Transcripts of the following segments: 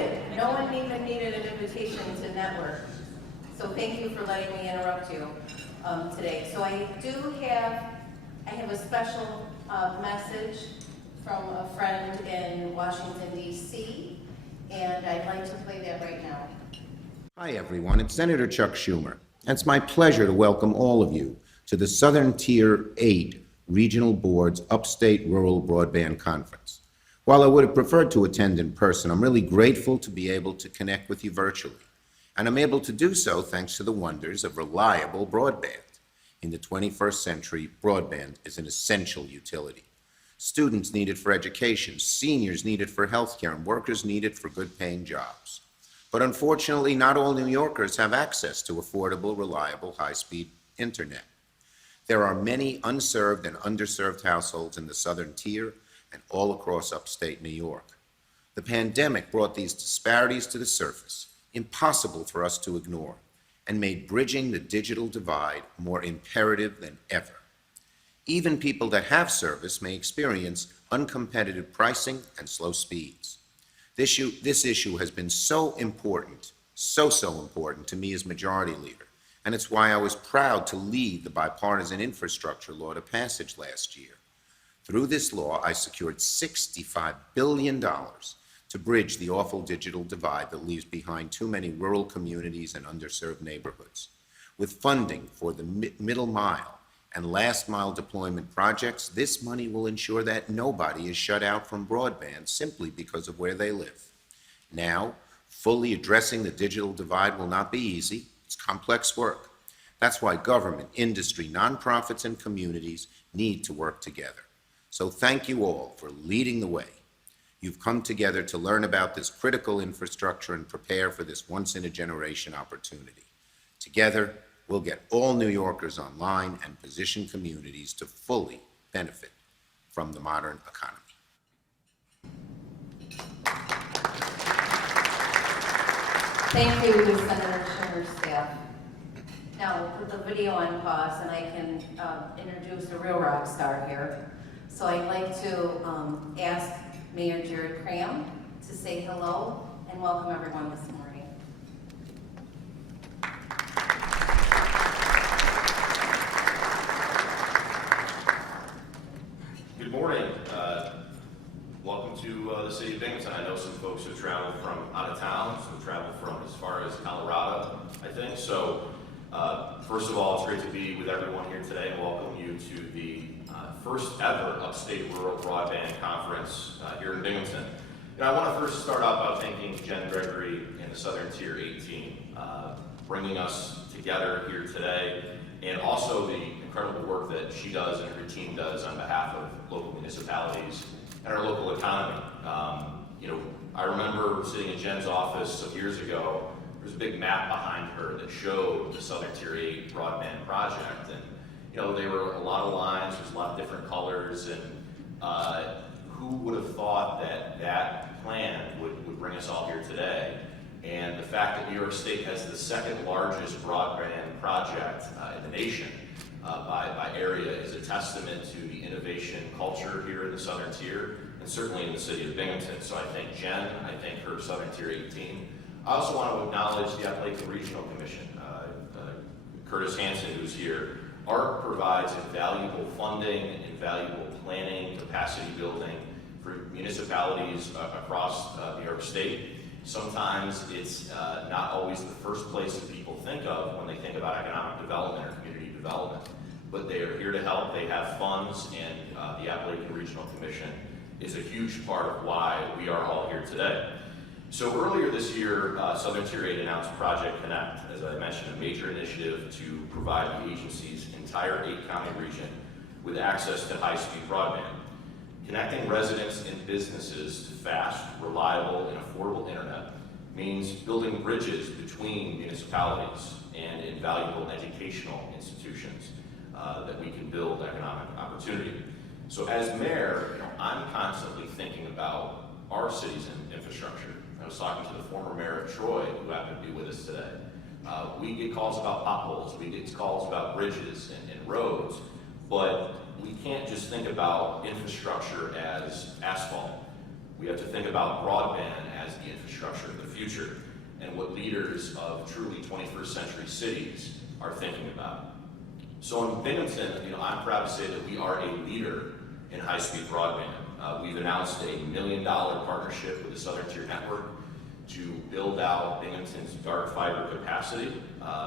did. No one even needed an invitation to network. So thank you for letting me interrupt you today. So I have a special message from a friend in Washington, D.C., and I'd like to play that right now. Hi everyone, it's Senator Chuck Schumer. And it's my pleasure to welcome all of you to the Southern Tier 8 Regional Board's Upstate Rural Broadband Conference. While I would have preferred to attend in person, I'm really grateful to be able to connect with you virtually. And I'm able to do so thanks to the wonders of reliable broadband. In the 21st century, broadband is an essential utility. Students need it for education, seniors need it for healthcare, and workers need it for good-paying jobs. But unfortunately, not all New Yorkers have access to affordable, reliable, high-speed internet. There are many unserved and underserved households in the Southern Tier and all across upstate New York. The pandemic brought these disparities to the surface, impossible for us to ignore, and made bridging the digital divide more imperative than ever. Even people that have service may experience uncompetitive pricing and slow speeds. This issue has been so important, so important to me as Majority Leader, and it's why I was proud to lead the bipartisan infrastructure law to passage last year. Through this law, I secured $65 billion to bridge the awful digital divide that leaves behind too many rural communities and underserved neighborhoods. With funding for the middle mile and last mile deployment projects, this money will ensure that nobody is shut out from broadband simply because of where they live. Now, fully addressing the digital divide will not be easy. It's complex work. That's why government, industry, nonprofits, and communities need to work together. So thank you all for leading the way. You've come together to learn about this critical infrastructure and prepare for this once-in-a-generation opportunity. Together, we'll get all New Yorkers online and position communities to fully benefit from the modern economy. Thank you to Senator Schumer's staff. Now we'll put the video on pause and I can introduce a real rock star here. So I'd like to ask Mayor Jared Cram to say hello and welcome everyone this morning. Good morning. Welcome to the city of Binghamton. I know some folks have traveled from out of town, some traveled from as far as Colorado, I think. So first of all, it's great to be with everyone here today and welcome you to the first ever Upstate Rural Broadband Conference here in Binghamton. And I want to first start out by thanking Jen Gregory and the Southern Tier 8 team, bringing us together here today, and also the incredible work that she does and her team does on behalf of local municipalities and our local economy. I remember sitting in Jen's office some years ago. There was a big map behind her that showed the Southern Tier 8 broadband project, and there were a lot of lines, there's a lot of different colors, and who would have thought that that plan would bring us all here today? And the fact that New York State has the second largest broadband project in the nation by area is a testament to the innovation culture here in the Southern Tier, and certainly in the city of Binghamton. So I thank Jen, I thank her Southern Tier 8 team. I also want to acknowledge the Appalachian Regional Commission, Curtis Hansen, who's here. ARC provides invaluable funding, invaluable planning, capacity building for municipalities across New York State. Sometimes it's not always the first place that people think of when they think about economic development or community development, but they are here to help. They have funds, and the Appalachian Regional Commission is a huge part of why we are all here today. So earlier this year, Southern Tier 8 announced Project Connect, as I mentioned, a major initiative to provide the agency's entire 8-county region with access to high-speed broadband. Connecting residents and businesses to fast, reliable, and affordable internet means building bridges between municipalities and invaluable educational institutions that we can build economic opportunity. So as mayor, I'm constantly thinking about our city's infrastructure. I was talking to the former mayor of Troy, who happened to be with us today. We get calls about potholes, we get calls about bridges and roads, but we can't just think about infrastructure as asphalt. We have to think about broadband as the infrastructure future and what leaders of truly 21st century cities are thinking about. So in Binghamton, I'm proud to say that we are a leader in high-speed broadband. We've announced a $1 million partnership with the Southern Tier Network to build out Binghamton's dark fiber capacity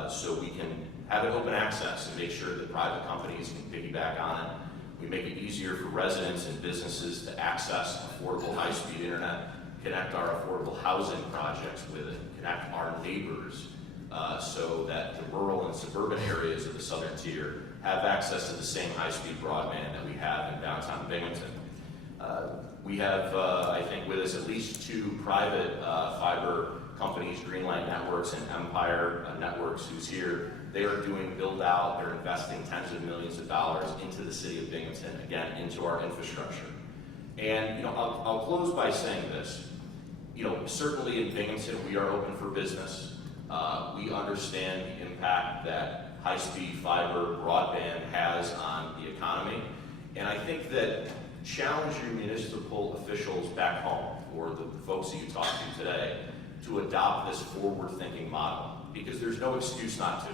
so we can have it open access and make sure that private companies can piggyback on it. We make it easier for residents and businesses to access affordable high-speed internet, connect our affordable housing projects with it, connect our neighbors so that the rural and suburban areas of the Southern Tier have access to the same high-speed broadband that we have in downtown Binghamton. We have, I think, with us at least 2 private fiber companies, Greenlight Networks and Empire Networks, who's here. They are doing build-out. They're investing tens of millions of dollars into the city of Binghamton, again, into our infrastructure. And I'll close by saying this. Certainly in Binghamton, we are open for business. We understand the impact that high-speed fiber broadband has on the economy. And I think that challenge your municipal officials back home, or the folks that you talk to today, to adopt this forward-thinking model, because there's no excuse not to.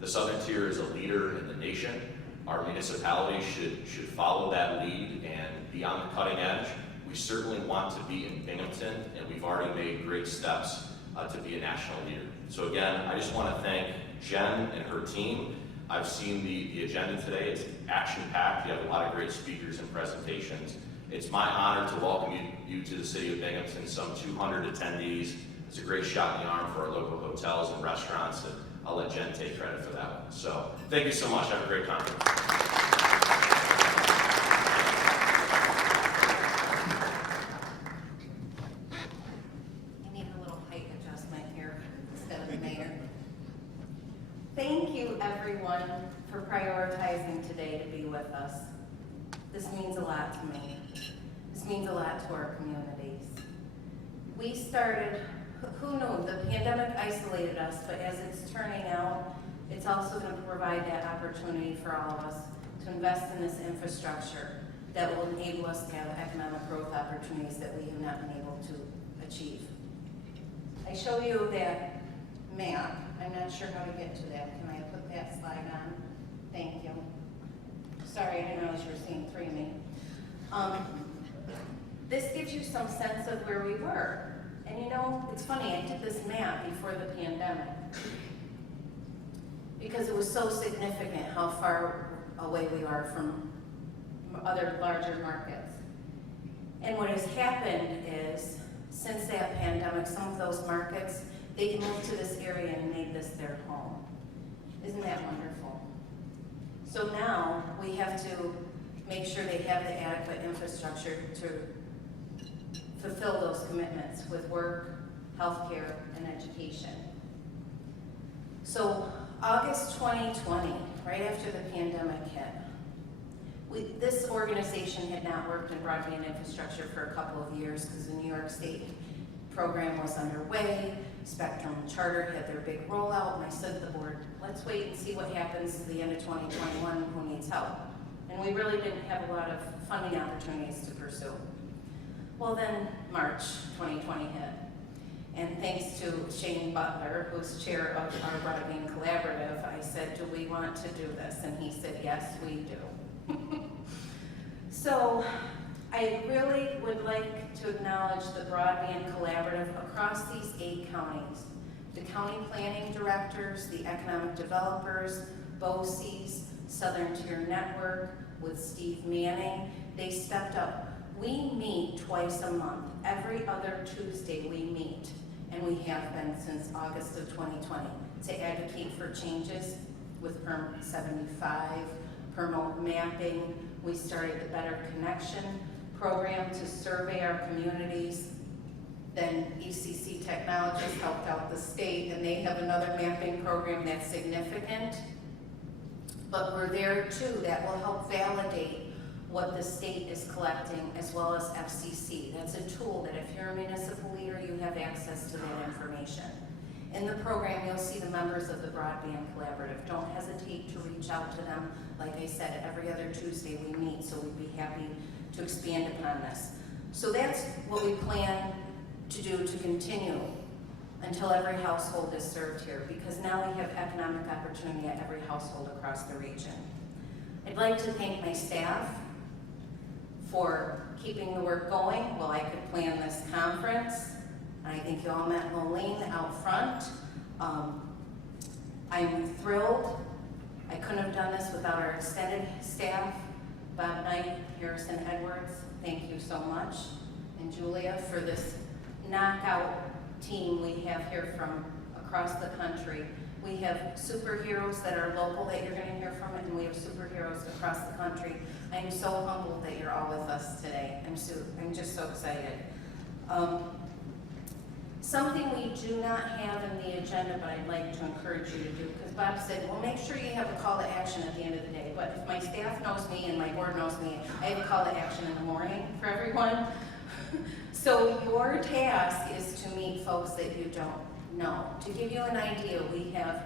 The Southern Tier is a leader in the nation. Our municipalities should follow that lead and be on the cutting edge. We certainly want to be in Binghamton, and we've already made great steps to be a national leader. So again, I just want to thank Jen and her team. I've seen the agenda today. It's action-packed. You have a lot of great speakers and presentations. It's my honor to welcome you to the city of Binghamton, some 200 attendees. It's a great shot in the arm for our local hotels and restaurants, and I'll let Jen take credit for that one. So thank you so much. Have a great conference. I need a little height adjustment here instead of the mayor. Thank you, everyone, for prioritizing today to be with us. This means a lot to me. This means a lot to our communities. We started, who knew, the pandemic isolated us, but as it's turning out, it's also going to provide that opportunity for all of us to invest in this infrastructure that will enable us to have economic growth opportunities that we have not been able to achieve. I show you that map. I'm not sure how to get to that. Can I put that slide on? Thank you. Sorry, I didn't realize you were seeing 3 of me. This gives you some sense of where we were. And it's funny, I did this map before the pandemic because it was so significant how far away we are from other larger markets. And what has happened is, since that pandemic, some of those markets, they moved to this area and made this their home. Isn't that wonderful? So now we have to make sure they have the adequate infrastructure to fulfill those commitments with work, healthcare, and education. So August 2020, right after the pandemic hit, this organization had not worked in broadband infrastructure for a couple of years because the New York State program was underway. Spectrum Charter had their big rollout, and I said to the board, let's wait and see what happens to the end of 2021, who needs help. And we really didn't have a lot of funding opportunities to pursue. Well, then March 2020 hit. And thanks to Shane Butler, who's chair of our Broadband Collaborative, I said, do we want to do this? And he said, yes, we do. So I really would like to acknowledge the Broadband Collaborative across these 8 counties. The county planning directors, the economic developers, BOCES, Southern Tier Network with Steve Manning, they stepped up. We meet twice a month. Every other Tuesday we meet, and we have been since August of 2020, to advocate for changes with PERM 75, promote mapping. We started the Better Connection program to survey our communities. Then ECC Technologies helped out the state, and they have another mapping program that's significant. But we're there too, that will help validate what the state is collecting, as well as FCC. That's a tool that if you're a municipal leader, you have access to that information. In the program, you'll see the members of the Broadband Collaborative. Don't hesitate to reach out to them. Like I said, every other Tuesday we meet, so we'd be happy to expand upon this. So that's what we plan to do to continue until every household is served here, because now we have economic opportunity at every household across the region. I'd like to thank my staff for keeping the work going while I could plan this conference. I think you all met Lolene out front. I'm thrilled. I couldn't have done this without our extended staff, Bob Knight, Harrison Edwards, thank you so much. And Julia for this knockout team we have here from across the country. We have superheroes that are local that you're going to hear from, and we have superheroes across the country. I am so humbled that you're all with us today. I'm just so excited. Something we do not have in the agenda, but I'd like to encourage you to do, because Bob said, well, make sure you have a call to action at the end of the day. But if my staff knows me and my board knows me, I have a call to action in the morning for everyone. So your task is to meet folks that you don't know. To give you an idea, we have,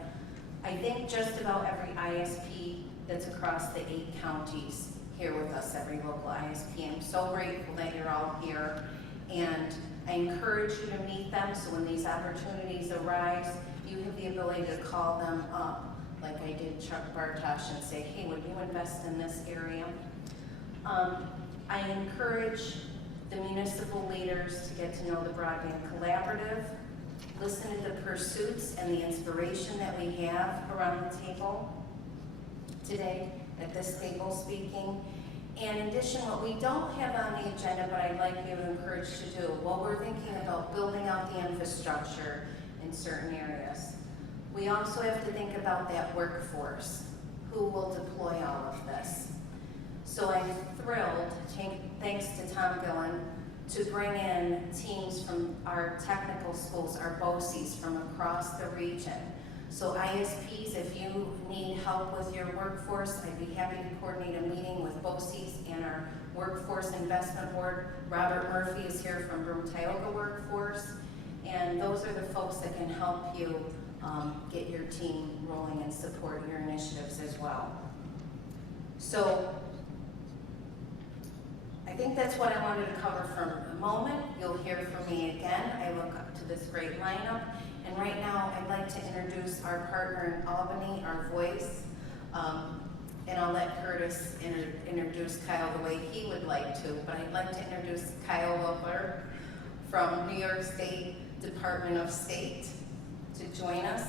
I think, just about every ISP that's across the 8 counties here with us, every local ISP. I'm so grateful that you're all here, and I encourage you to meet them, so when these opportunities arise, you have the ability to call them up, like I did Chuck Bartosh, and say, hey, would you invest in this area? I encourage the municipal leaders to get to know the Broadband Collaborative, listen to the pursuits and the inspiration that we have around the table today, at this table speaking. And in addition, what we don't have on the agenda, but I'd like you to encourage to do, while we're thinking about building out the infrastructure in certain areas, we also have to think about that workforce, who will deploy all of this. So I'm thrilled, thanks to Tom Gillen, to bring in teams from our technical schools, our BOCES from across the region. So ISPs, if you need help with your workforce, I'd be happy to coordinate a meeting with BOCES and our Workforce Investment Board. Robert Murphy is here from Broome Tioga Workforce, and those are the folks that can help you get your team rolling and support your initiatives as well. So I think that's what I wanted to cover for a moment. You'll hear from me again. I look up to this great lineup. And right now, I'd like to introduce our partner in Albany, our voice. And I'll let Curtis introduce Kyle the way he would like to. But I'd like to introduce Kyle Wilber from New York State Department of State to join us.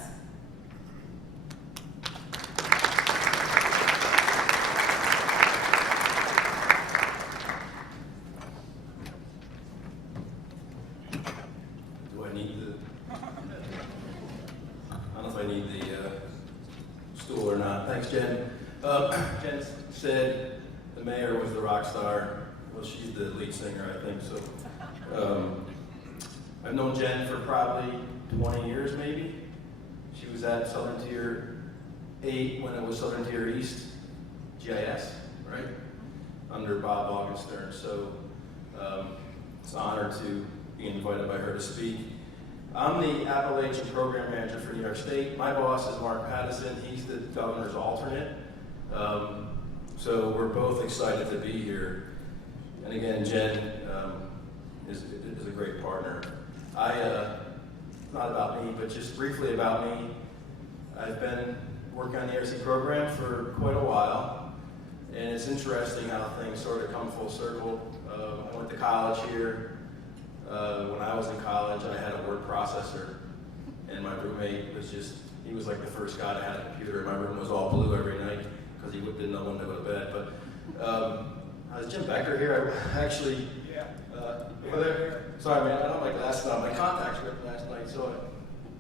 Stool or not. Thanks, Jen. Jen said the mayor was the rock star. Well, she's the lead singer, I think. So I've known Jen for probably 20 years, maybe. She was at Southern Tier 8 when it was Southern Tier East GIS, right? Under Bob Augenstern. So it's an honor to be invited by her to speak. I'm the Appalachian Program Manager for New York State. My boss is Mark Pattison. He's the governor's alternate. So we're both excited to be here. And again, Jen is a great partner. Not about me, but just briefly about me. I've been working on the ERC program for quite a while. And it's interesting how things sort of come full circle. I went to college here. When I was in college, I had a word processor, and my roommate was he was like the first guy that had a computer. My room was all blue every night because he didn't know when to go to bed. But is Jim Becker here? I actually, over there. Sorry, man, I don't have my glasses on. My contacts ripped last night, so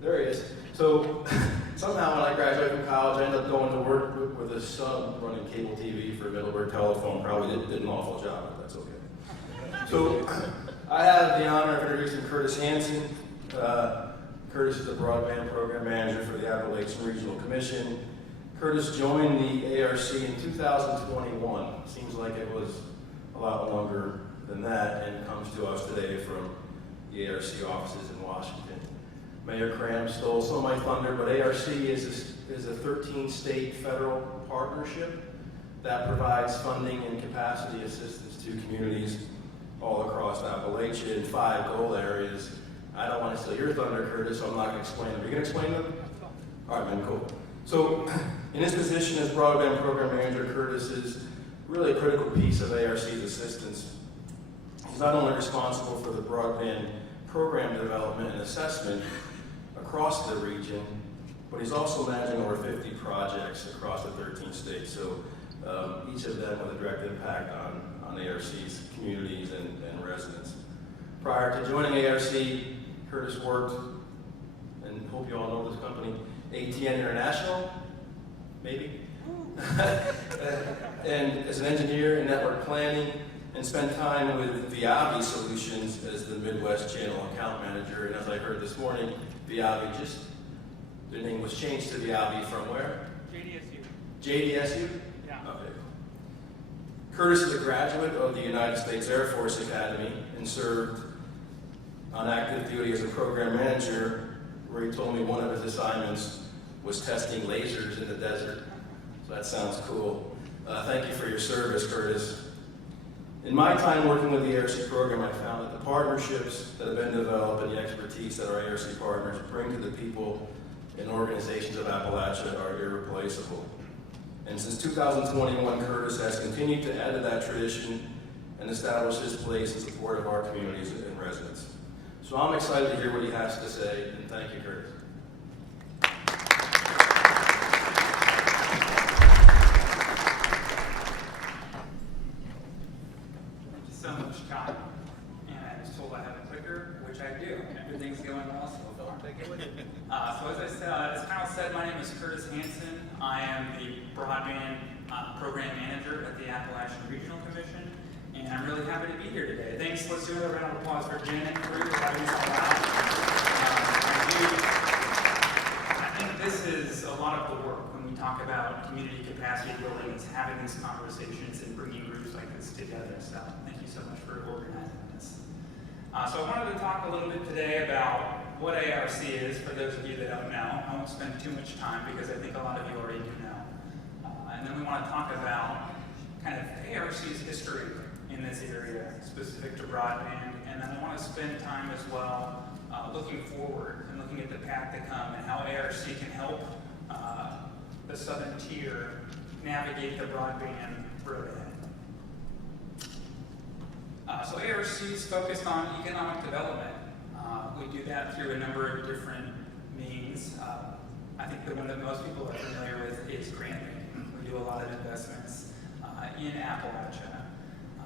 there he is. So somehow when I graduated from college, I ended up going to work with his son running cable TV for Middleburg Telephone. Probably did an awful job, but that's okay. So I have the honor of introducing Curtis Hansen. Curtis is the Broadband Program Manager for the Appalachian Regional Commission. Curtis joined the ARC in 2021. Seems like it was a lot longer than that, and comes to us today from the ARC offices in Washington. Mayor Cram stole some of my thunder, but ARC is a 13-state federal partnership that provides funding and capacity assistance to communities all across Appalachia in 5 goal areas. I don't want to steal your thunder, Curtis, so I'm not going to explain them. Are you going to explain them? All right, man, cool. So, in his position as broadband program manager, Curtis is really a critical piece of ARC's assistance. He's not only responsible for the broadband program development and assessment across the region, but he's also managing over 50 projects across the 13 states. So each of them with a direct impact on ARC's communities and residents. Prior to joining ARC, Curtis worked, and hope you all know this company, ATN International, maybe? And as an engineer in network planning, and spent time with Viavi Solutions as the Midwest Channel Account Manager. And as I heard this morning, Viavi their name was changed to Viavi from where? JDSU. JDSU? Yeah. Okay. Curtis is a graduate of the United States Air Force Academy and served on active duty as a program manager, where he told me one of his assignments was testing lasers in the desert. So that sounds cool. Thank you for your service, Curtis. In my time working with the ARC program, I found that the partnerships that have been developed and the expertise that our ARC partners bring to the people and organizations of Appalachia are irreplaceable. And since 2021, Curtis has continued to add to that tradition and establish his place in support of our communities and residents. So I'm excited to hear what he has to say, and thank you, Curtis. So much time, and I was told I have a clicker, which I do. Everything's going well so far. So as I said, as Kyle said, my name is Curtis Hansen. I am the broadband program manager at the Appalachian Regional Commission, and I'm really happy to be here today. Thanks. Let's do another round of applause for Jen and Drew for having us all out. I think this is a lot of the work when we talk about community capacity building, is having these conversations and bringing groups like this together. So thank you so much for organizing this. So I wanted to talk a little bit today about what ARC is, for those of you that don't know. I won't spend too much time because I think a lot of you already do know. And then we want to talk about kind of ARC's history in this area, specific to broadband. And then I want to spend time as well looking forward and looking at the path to come and how ARC can help the southern tier navigate the broadband road ahead. So ARC is focused on economic development. We do that through a number of different means. I think the one that most people are familiar with is grant making. We do a lot of investments in Appalachia.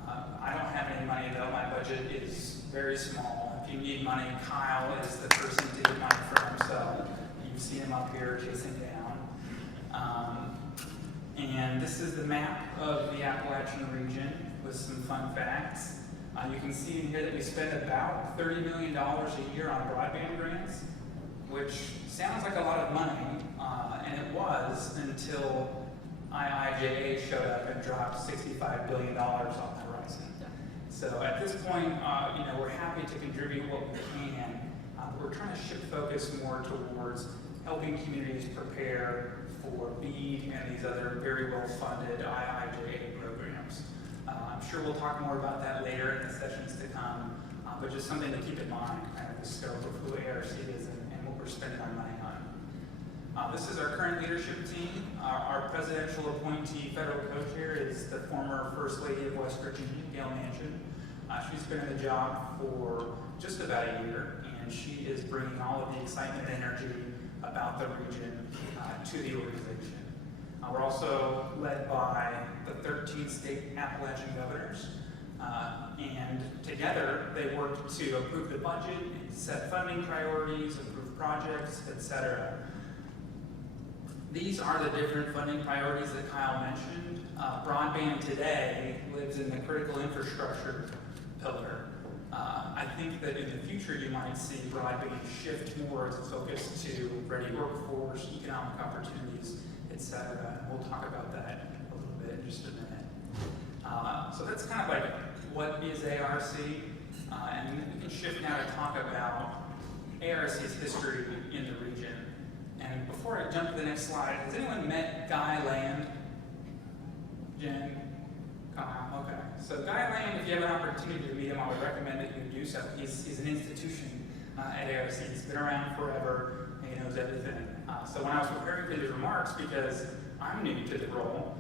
I don't have any money though. My budget is very small. If you need money, Kyle is the person to get money from. So you see him up here chasing down. And this is the map of the Appalachian region with some fun facts. You can see in here that we spend about $30 million a year on broadband grants, which sounds like a lot of money, and it was until IIJA showed up and dropped $65 billion on the horizon. So at this point, we're happy to contribute what we can. We're trying to shift focus more towards helping communities prepare for BEAD and these other very well-funded IIJA programs. I'm sure we'll talk more about that later in the sessions to come, but just something to keep in mind, kind of the scope of who ARC is and what we're spending our money on. This is our current leadership team. Our presidential appointee federal co-chair is the former First Lady of West Virginia, Gail Manchin. She's been in the job for just about a year, and she is bringing all of the excitement and energy about the region to the organization. We're also led by the 13 state Appalachian governors, and together they work to approve the budget, set funding priorities, approve projects, etc. These are the different funding priorities that Kyle mentioned. Broadband today lives in the critical infrastructure pillar. I think that in the future you might see broadband shift more as a focus to ready workforce, economic opportunities, etc. And we'll talk about that a little bit in just a minute. So that's kind of like what is ARC, and we can shift now to talk about ARC's history in the region. And before I jump to the next slide, has anyone met Guy Land? Jen? Kyle? Okay. So Guy Land, if you have an opportunity to meet him, I would recommend that you do so. He's an institution at ARC. He's been around forever, and he knows everything. So when I was preparing for these remarks, because I'm new to the role,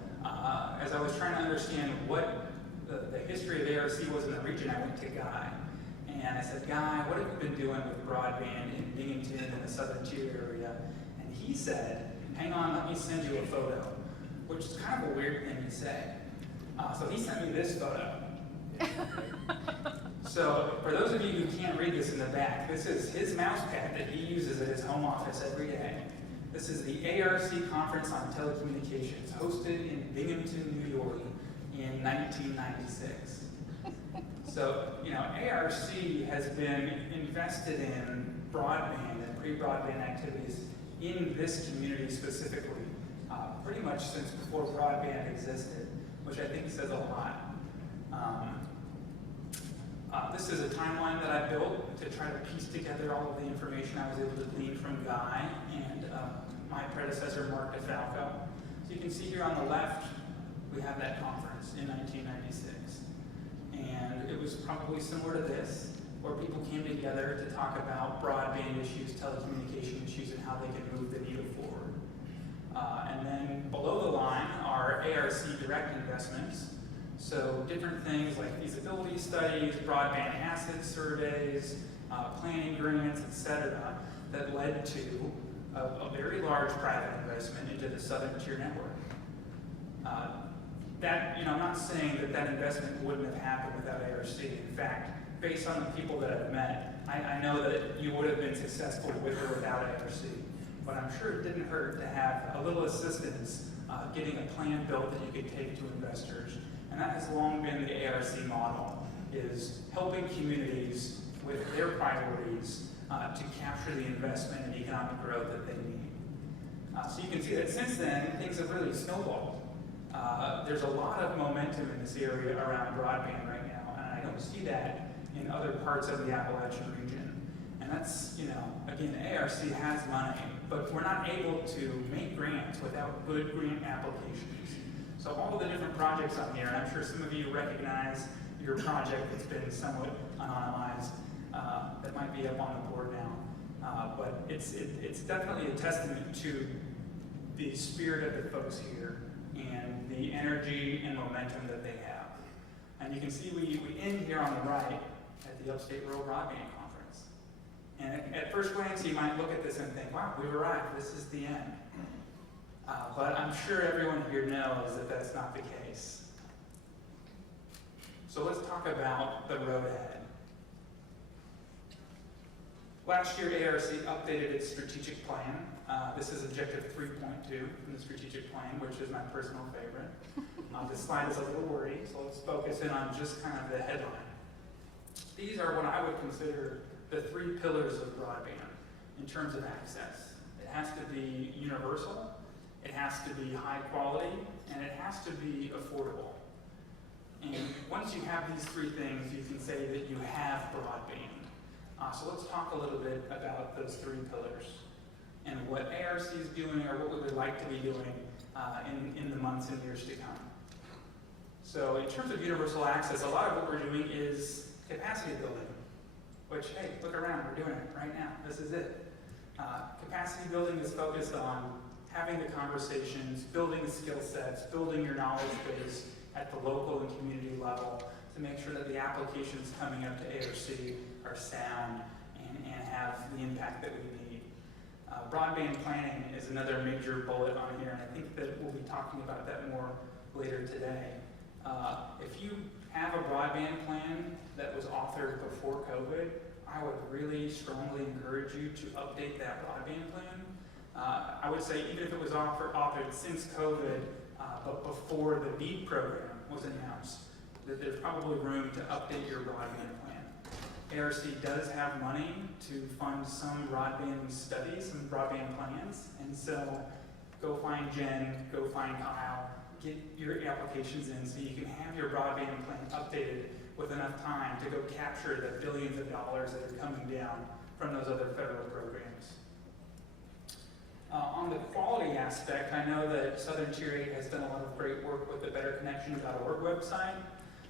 as I was trying to understand what the history of ARC was in the region, I went to Guy. And I said, Guy, what have you been doing with broadband in Binghamton and the Southern Tier area? And he said, hang on, let me send you a photo, which is kind of a weird thing to say. So he sent me this photo. So for those of you who can't read this in the back, this is his mouse pad that he uses at his home office every day. This is the ARC Conference on Telecommunications, hosted in Binghamton, New York in 1996. So, ARC has been invested in broadband and pre-broadband activities in this community specifically, pretty much since before broadband existed, which I think says a lot. This is a timeline that I built to try to piece together all of the information I was able to glean from Guy and my predecessor, Mark DeFalco. So you can see here on the left, we have that conference in 1996. And it was probably similar to this, where people came together to talk about broadband issues, telecommunication issues, and how they can move the needle forward. And then below the line are ARC direct investments. So different things like feasibility studies, broadband asset surveys, planning grants, etc., that led to a very large private investment into the Southern Tier network. I'm not saying that investment wouldn't have happened without ARC. In fact, based on the people that I've met, I know that you would have been successful with or without ARC. But I'm sure it didn't hurt to have a little assistance getting a plan built that you could take to investors. And that has long been the ARC model, is helping communities with their priorities to capture the investment and economic growth that they need. So you can see that since then, things have really snowballed. There's a lot of momentum in this area around broadband right now, and I don't see that in other parts of the Appalachian region. And that's, again, ARC has money, but we're not able to make grants without good grant applications. So all the different projects on here, and I'm sure some of you recognize your project that's been somewhat anonymized, that might be up on the board now. But it's definitely a testament to the spirit of the folks here and the energy and momentum that they have. And you can see we end here on the right at the Upstate Rural Broadband Conference. And at first glance, you might look at this and think, wow, we've arrived, this is the end. But I'm sure everyone here knows that that's not the case. So let's talk about the road ahead. Last year, ARC updated its strategic plan. This is objective 3.2 in the strategic plan, which is my personal favorite. This slide is a little wordy, so let's focus in on just kind of the headline. These are what I would consider the three pillars of broadband in terms of access. It has to be universal, it has to be high quality, and it has to be affordable. And once you have these three things, you can say that you have broadband. So let's talk a little bit about those three pillars and what ARC is doing or what we would like to be doing in the months and years to come. So in terms of universal access, a lot of what we're doing is capacity building, which, hey, look around, we're doing it right now. This is it. Capacity building is focused on having the conversations, building the skill sets, building your knowledge base at the local and community level to make sure that the applications coming up to ARC are sound and have the impact that we need. Broadband planning is another major bullet on here, and I think that we'll be talking about that more later today. If you have a broadband plan that was authored before COVID, I would really strongly encourage you to update that broadband plan. I would say even if it was authored since COVID, but before the BEAD program was announced, that there's probably room to update your broadband plan. ARC does have money to fund some broadband studies, some broadband plans, and so go find Jen, go find Kyle, get your applications in so you can have your broadband plan updated with enough time to go capture the billions of dollars that are coming down from those other federal programs. On the quality aspect, I know that Southern Tier 8 has done a lot of great work with the betterconnection.org website.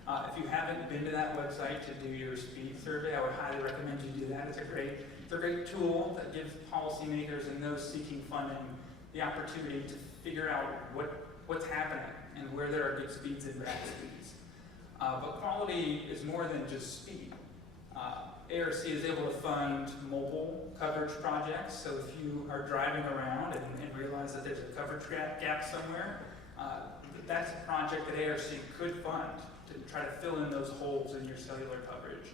If you haven't been to that website to do your speed survey, I would highly recommend you do that. It's a great tool that gives policymakers and those seeking funding the opportunity to figure out what's happening and where there are good speeds and bad speeds. But quality is more than just speed. ARC is able to fund mobile coverage projects, so if you are driving around and realize that there's a coverage gap somewhere, that's a project that ARC could fund to try to fill in those holes in your cellular coverage.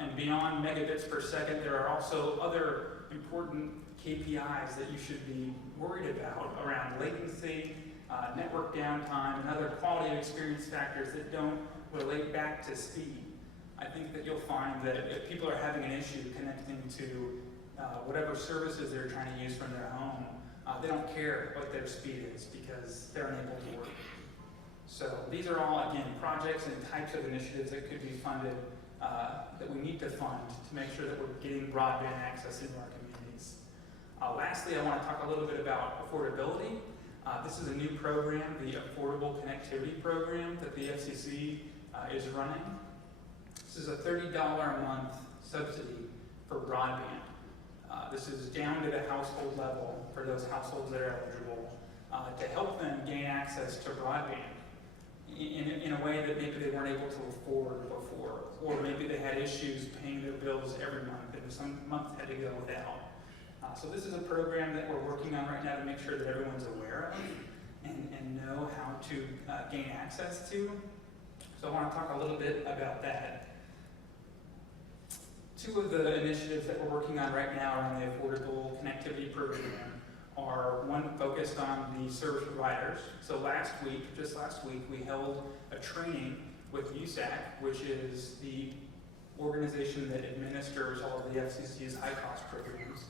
And beyond megabits per second, there are also other important KPIs that you should be worried about around latency, network downtime, and other quality of experience factors that don't relate back to speed. I think that you'll find that if people are having an issue connecting to whatever services they're trying to use from their home, they don't care what their speed is because they're unable to work. So these are all, again, projects and types of initiatives that could be funded, that we need to fund to make sure that we're getting broadband access into our communities. Lastly, I want to talk a little bit about affordability. This is a new program, the Affordable Connectivity Program that the FCC is running. This is a $30 a month subsidy for broadband. This is down to the household level for those households that are eligible to help them gain access to broadband in a way that maybe they weren't able to afford before, or maybe they had issues paying their bills every month and some months had to go without. So this is a program that we're working on right now to make sure that everyone's aware of and know how to gain access to. So I want to talk a little bit about that. Two of the initiatives that we're working on right now around the Affordable Connectivity Program are one focused on the service providers. So just last week, we held a training with USAC, which is the organization that administers all of the FCC's high-cost programs.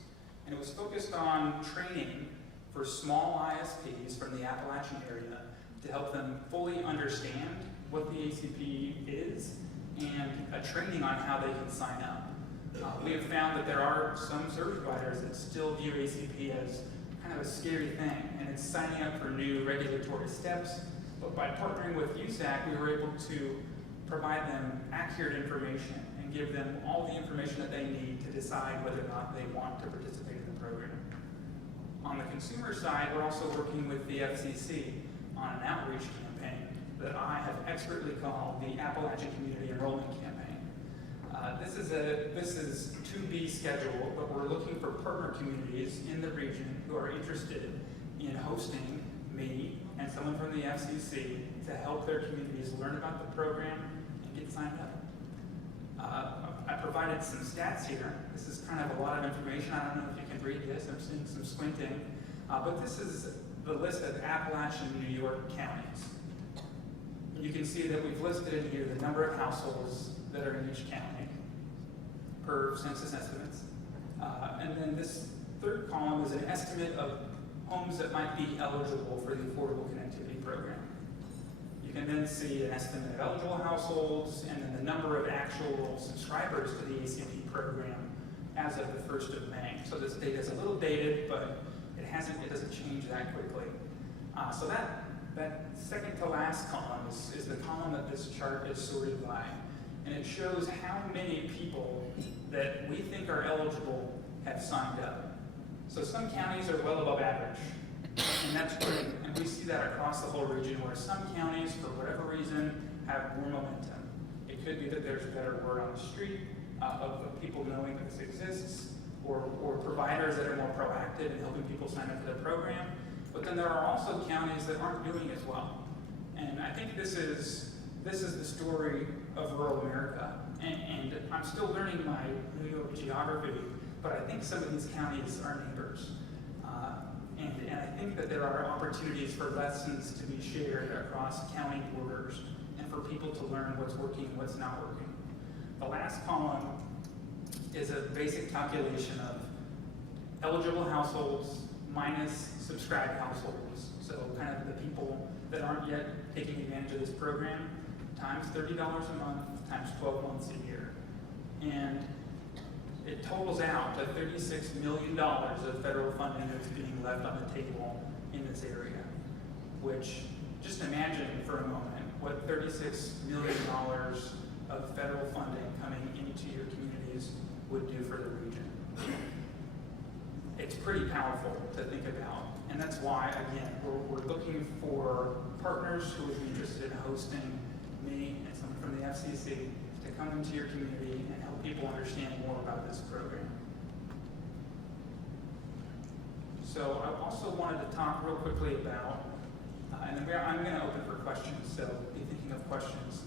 And it was focused on training for small ISPs from the Appalachian area to help them fully understand what the ACP is and a training on how they can sign up. We have found that there are some service providers that still view ACP as kind of a scary thing, and it's signing up for new regulatory steps. But by partnering with USAC, we were able to provide them accurate information and give them all the information that they need to decide whether or not they want to participate in the program. On the consumer side, we're also working with the FCC on an outreach campaign that I have expertly called the Appalachian Community Enrollment Campaign. This is to be scheduled, but we're looking for partner communities in the region who are interested in hosting me and someone from the FCC to help their communities learn about the program and get signed up. I provided some stats here. This is kind of a lot of information. I don't know if you can read this. I'm seeing some squinting. But this is the list of Appalachian New York counties. You can see that we've listed in here the number of households that are in each county per census estimates. And then this third column is an estimate of homes that might be eligible for the Affordable Connectivity Program. You can then see an estimate of eligible households and then the number of actual subscribers to the ACP program as of the 1st of May. So this data is a little dated, but it doesn't change that quickly. So that second to last column is the column that this chart is sorted by. And it shows how many people that we think are eligible have signed up. So some counties are well above average, and that's great. And we see that across the whole region where some counties, for whatever reason, have more momentum. It could be that there's better word on the street of people knowing that this exists, or providers that are more proactive in helping people sign up for the program. But then there are also counties that aren't doing as well. And I think this is the story of rural America. And I'm still learning my New York geography, but I think some of these counties are neighbors. And I think that there are opportunities for lessons to be shared across county borders and for people to learn what's working and what's not working. The last column is a basic calculation of eligible households minus subscribed households. So kind of the people that aren't yet taking advantage of this program, times $30 a month, times 12 months a year. And it totals out to $36 million of federal funding that's being left on the table in this area, which, just imagine for a moment, what $36 million of federal funding coming into your communities would do for the region. It's pretty powerful to think about, and that's why, again, we're looking for partners who would be interested in hosting me and someone from the FCC to come into your community and help people understand more about this program. So I also wanted to talk real quickly about, and then I'm going to open for questions, so be thinking of questions.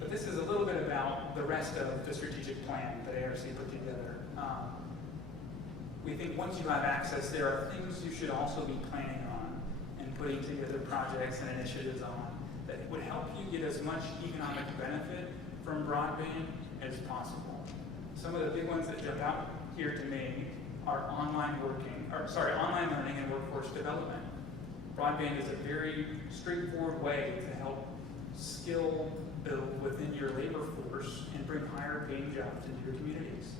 But this is a little bit about the rest of the strategic plan that ARC put together. We think once you have access, there are things you should also be planning on and putting together projects and initiatives on that would help you get as much economic benefit from broadband as possible. Some of the big ones that jump out here to me are online learning and workforce development. Broadband is a very straightforward way to help skill build within your labor force and bring higher paying jobs into your communities.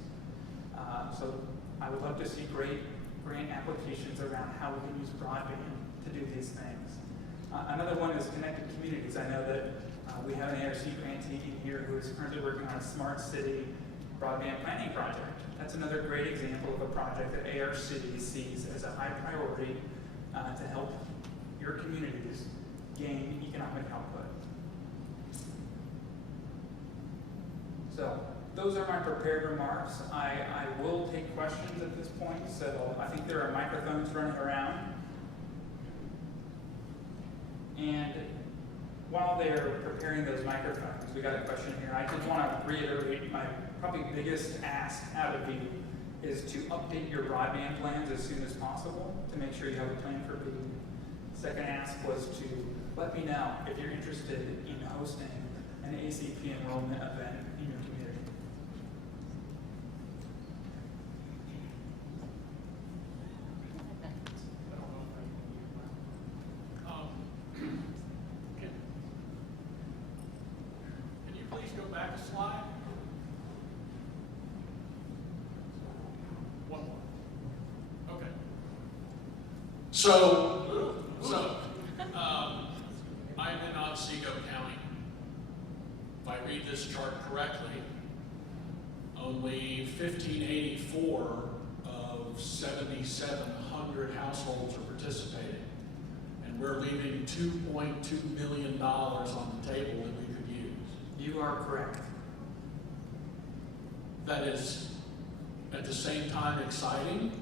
So I would love to see great grant applications around how we can use broadband to do these things. Another one is connected communities. I know that we have an ARC grantee here who is currently working on a smart city broadband planning project. That's another great example of a project that ARC sees as a high priority to help your communities gain economic output. So those are my prepared remarks. I will take questions at this point, so I think there are microphones running around. And while they're preparing those microphones, we got a question here. I just want to reiterate my probably biggest ask out of you is to update your broadband plans as soon as possible to make sure you have a plan for B. Second ask was to let me know if you're interested in hosting an ACP enrollment event in your community. Can you please go back a slide? One more. Okay. So I'm in Otsego County. If I read this chart correctly, only 1,584 of 7,700 households are participating. And we're leaving $2.2 million on the table that we could use. You are correct. That is at the same time exciting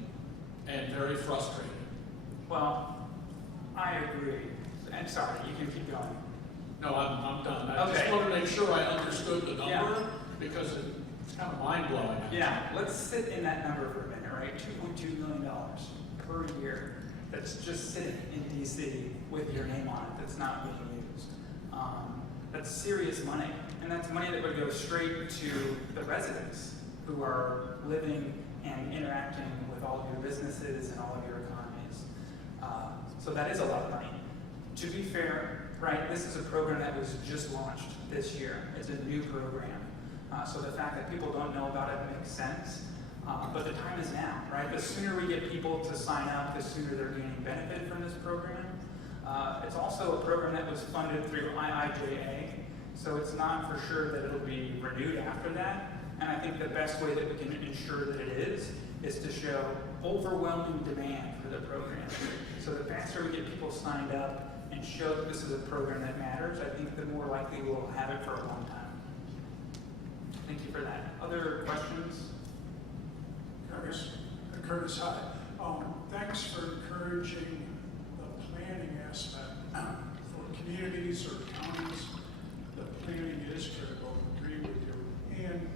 and very frustrating. Well, I agree. And sorry, you can keep going. No, I'm done. I Okay. just want to make sure I understood the number Yeah. because it's kind of mind-blowing. Yeah, let's sit in that number for a minute, right? $2.2 million per year that's just sitting in DC with your name on it that's not being used. That's serious money. And that's money that would go straight to the residents who are living and interacting with all of your businesses and all of your economies. So that is a lot of money. To be fair, right, this is a program that was just launched this year. It's a new program. So the fact that people don't know about it makes sense. But the time is now, right? The sooner we get people to sign up, the sooner they're gaining benefit from this program. It's also a program that was funded through IIJA, so it's not for sure that it'll be renewed after that. And I think the best way that we can ensure that it is to show overwhelming demand for the program. So the faster we get people signed up and show that this is a program that matters, I think the more likely we'll have it for a long time. Thank you for that. Other questions? Curtis, hi. Thanks for encouraging the planning aspect for communities or counties. The planning is critical, I agree with you. And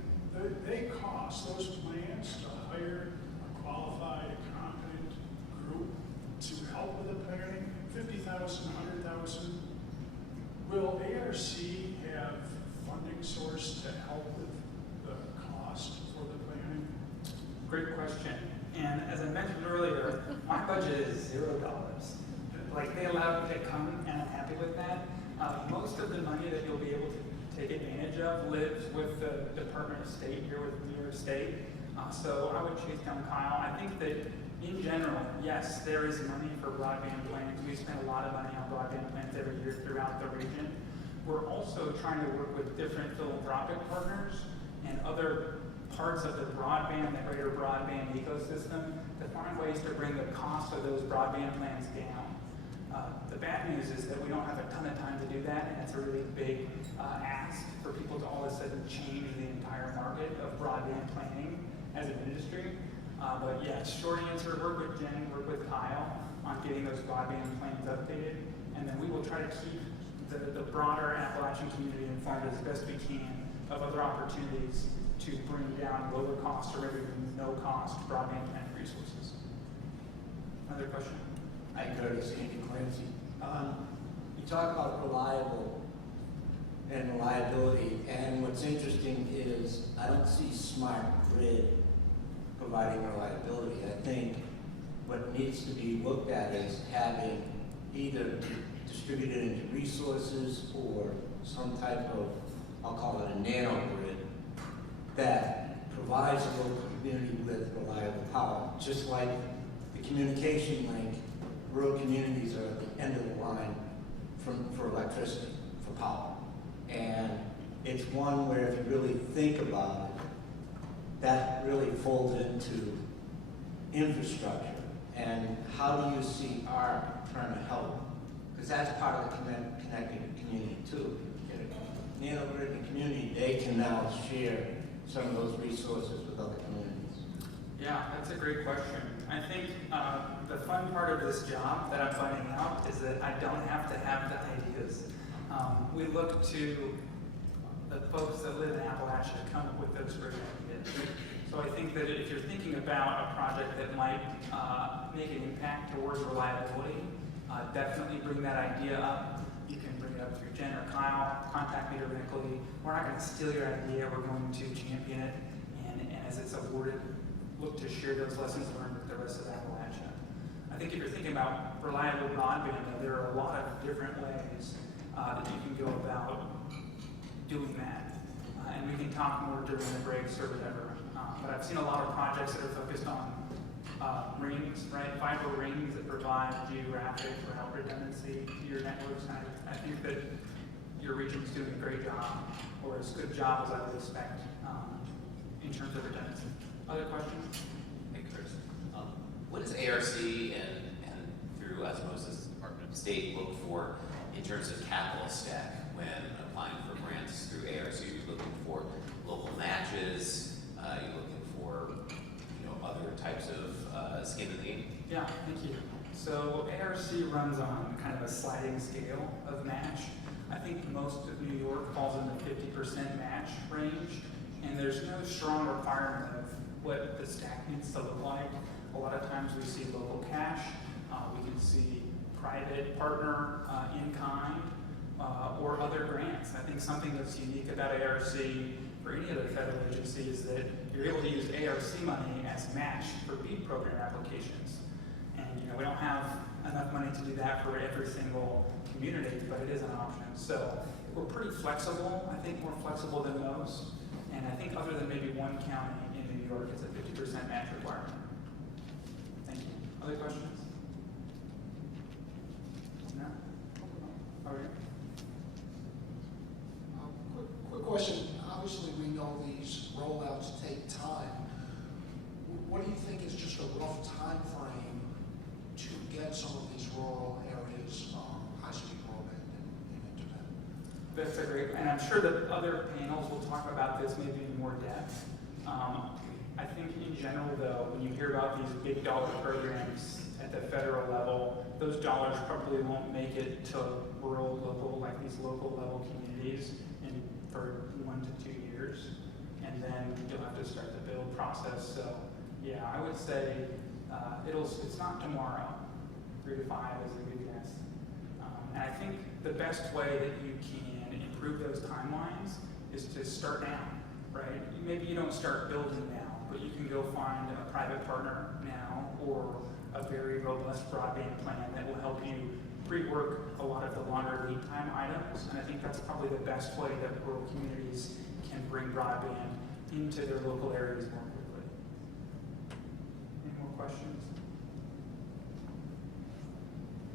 they cost, those plans, to hire a qualified, competent group to help with the planning, $50,000, $100,000. Will ARC have funding source to help with the cost for the planning? Great question. And as I mentioned earlier, my budget is $0. Like, they allowed me to come, and I'm happy with that. Most of the money that you'll be able to take advantage of lives with the Department of State here with New York State. So I would chase down Kyle. I think that in general, yes, there is money for broadband plans. We spend a lot of money on broadband plans every year throughout the region. we're also trying to work with different philanthropic partners and other parts of the broadband, the greater broadband ecosystem, to find ways to bring the cost of those broadband plans down. The bad news is that we don't have a ton of time to do that, and it's a really big ask for people to all of a sudden change the entire market of broadband planning as an industry. But yeah, short answer, work with Jen, work with Kyle on getting those broadband plans updated, and then we will try to keep the broader Appalachian community informed as best we can of other opportunities to bring down lower cost or maybe no cost broadband plan resources. Another question? Hi, Curtis, Andy Clancy. You talk about reliable and reliability, and what's interesting is I don't see smart grid providing reliability. I think what needs to be looked at is having either distributed into resources or some type of, I'll call it a nano grid, that provides a local community with reliable power. Just like the communication link, rural communities are at the end of the line for electricity, for power. And it's one where if you really think about it, that really folds into infrastructure. And how do you see ARP trying to help? Because that's part of the connected community too. Nano grid and community, they can now share some of those resources with other communities. Yeah, that's a great question. I think the fun part of this job that I'm finding out is that I don't have to have the ideas. We look to the folks that live in Appalachia to come up with those great ideas. So I think that if you're thinking about a project that might make an impact towards reliability, definitely bring that idea up. You can bring it up through Jen or Kyle, contact me directly. We're not going to steal your idea, we're going to champion it, and as it's awarded, look to share those lessons learned with the rest of Appalachia. I think if you're thinking about reliable broadband, there are a lot of different ways that you can go about doing that. And we can talk more during the breaks or whatever. But I've seen a lot of projects that are focused on rings, right? Fiber rings that provide geographic route redundancy to your networks. And I think that your region's doing a great job, or as good a job as I would expect in terms of redundancy. Other questions? Hey, Chris. What does ARC and through osmosis Department of State look for in terms of capital stack when applying for grants through ARC? Are you looking for local matches? Are you looking for other types of skin in the game? Yeah, thank you. So ARC runs on kind of a sliding scale of match. I think most of New York falls in the 50% match range, and there's no strong requirement of what the stack needs to look like. A lot of times we see local cash, we can see private partner in kind, or other grants. I think something that's unique about ARC for any other federal agency is that you're able to use ARC money as match for BEAD program applications. And we don't have enough money to do that for every single community, but it is an option. So we're pretty flexible, I think more flexible than most. And I think other than maybe one county in New York, it's a 50% match requirement. Thank you. Other questions? No? All right. Quick question. Obviously, we know these rollouts take time. What do you think is just a rough time frame to get some of these rural areas high-speed broadband and internet? That's a great, and I'm sure that other panels will talk about this maybe in more depth. I think in general, though, when you hear about these big dollar programs at the federal level, those dollars probably won't make it to rural, local, like these local level communities for 1 to 2 years, and then you'll have to start the build process. So, yeah, I would say it's not tomorrow. 3 to 5 is a good guess. And I think the best way that you can improve those timelines is to start now, right? Maybe you don't start building now, but you can go find a private partner now or a very robust broadband plan that will help you pre-work a lot of the longer lead time items. And I think that's probably the best way that rural communities can bring broadband into their local areas more quickly. Any more questions?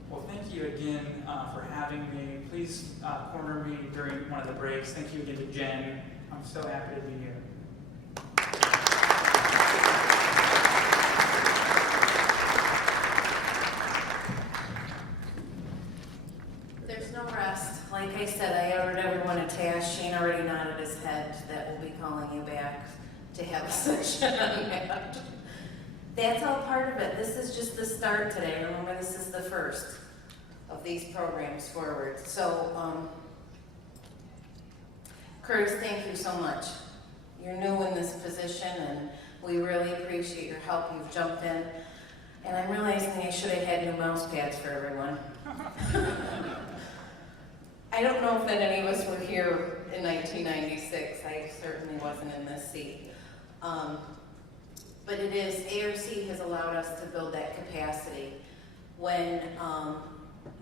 Well, thank thank you again for having me. Please corner me during one of the breaks. Thank you again to Jen. I'm so happy to be here. There's no rest. Like I said, I ordered everyone a task. Shane already nodded his head that we'll be calling you back to have a session on that. That's all part of it. This is just the start today. Remember, this is the first of these programs forward. So, Curtis, thank you so much. You're new in this position, and we really appreciate your help. You've jumped in. And I'm realizing I should have had new mouse pads for everyone. I don't know if that any of us were here in 1996. I certainly wasn't in this seat. But it is, ARC has allowed us to build that capacity. When